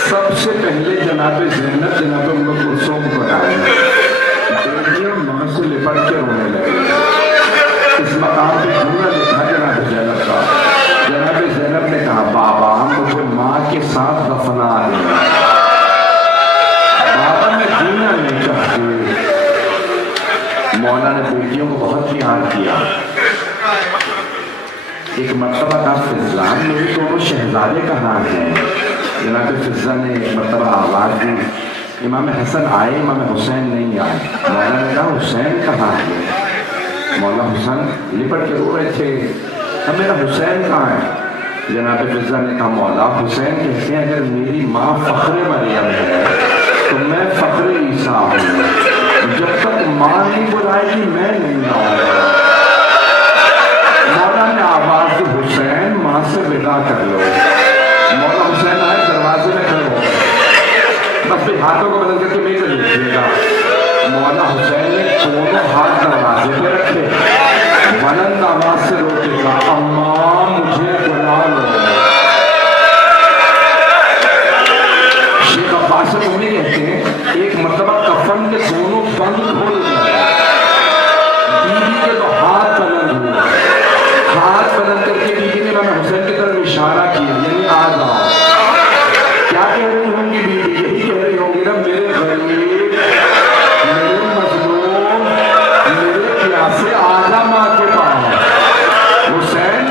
سب سے پہلے جناب زینب جناب ام کلثوم کو آئی، بیٹیاں ماں سے لپٹ کے رونے لگی۔ اس مقام پہ جملہ لکھا جناب زینب کا، جناب زینب نے کہا بابا مجھے ماں کے ساتھ دفنا ہے، بابا میں جینا نہیں چاہتی۔ مولا نے بیٹیوں کو بہت پیار کیا۔ ایک مرتبہ کہا فضلا میرے دونوں شہزادے کہاں ہیں؟ جناب فضلا نے ایک مرتبہ آواز دی، امام حسن آئے امام حسین نہیں آئے۔ مولا نے کہا حسین کہاں ہے؟ مولا حسین لپٹ کے رو رہے تھے، اب میرا حسین کہاں ہے؟ جناب فضلا نے کہا مولا حسین کہتے ہیں اگر میری ماں فخر مریم ہے تو میں فخر عیسیٰ ہوں، جب تک ماں نہیں بلائے گی میں نہیں آؤں گا۔ مولا نے آواز دی حسین ماں سے ودا کر لو۔ مولا حسین آئے، دروازے میں کھڑے ہو گئے، بس بھی ہاتھوں کو بدل کر کے میرے دیکھیے گا۔ مولا حسین نے دونوں ہاتھ دروازے پہ رکھے، بلند آواز سے روکے گا اماں مجھے بلا لو۔ شیخ عباس عمری کہتے ہیں ایک مرتبہ کفن کے دونوں بند کھول گئے، بیوی کے تو ہاتھ بلند ہوئے، ہاتھ بلند کر کے بیوی نے امام حسین کی طرف اشارہ کیا یعنی آ جاؤ۔ کیا کہہ رہی ہوں گی بیوی؟ یہی کہہ رہی ہوں گی نا میرے غریب، میرے مظلوم، میرے پیاسے آجا ماں کے پاس۔ حسین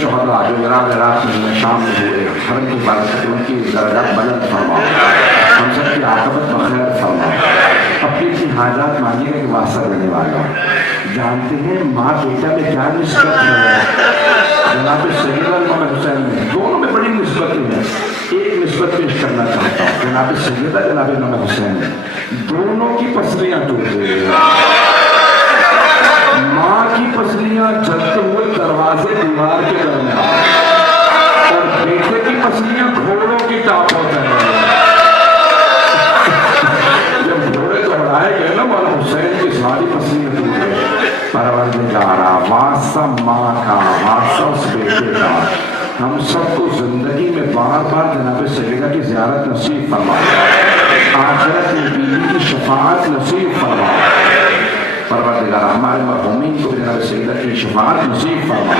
شہداء جو جناب عراق میں شام میں ہوئے حرم کی بارکت ان کی درجات بلند فرما، ہم سب کی عاقبت بخیر فرما، اپنی حاجات مانگنے کے واسطہ دینے والا۔ جانتے ہیں ماں بیٹا میں کیا نسبت ہے؟ جناب سیدنا امام حسین میں دونوں میں بڑی نسبتیں ہیں۔ ایک نسبت پیش کرنا چاہتا ہوں، جناب سیدہ جناب امام حسین دونوں کی پسلیاں ٹوٹ گئی، ماں کی پسلیاں جلتے ہوئے دروازے دیوار کے درمیان، اور بیٹے کی پسلیاں گھوڑوں کی ٹاپوں پر ہیں۔ جب گھوڑے دوڑائے گئے نا مولا حسین کی ساری پسلیاں ٹوٹ گئے۔ پروردگارا واسطہ ماں کا، واسطہ اس بیٹے کا، ہم سب کو زندگی میں بار بار جناب سیدہ کی زیارت نصیب فرما، آخرت میں بیوی کی شفاعت نصیب فرما۔ پروردگار ہمارے مرحومین کو جناب سیدہ کی شفاعت نصیب فرما۔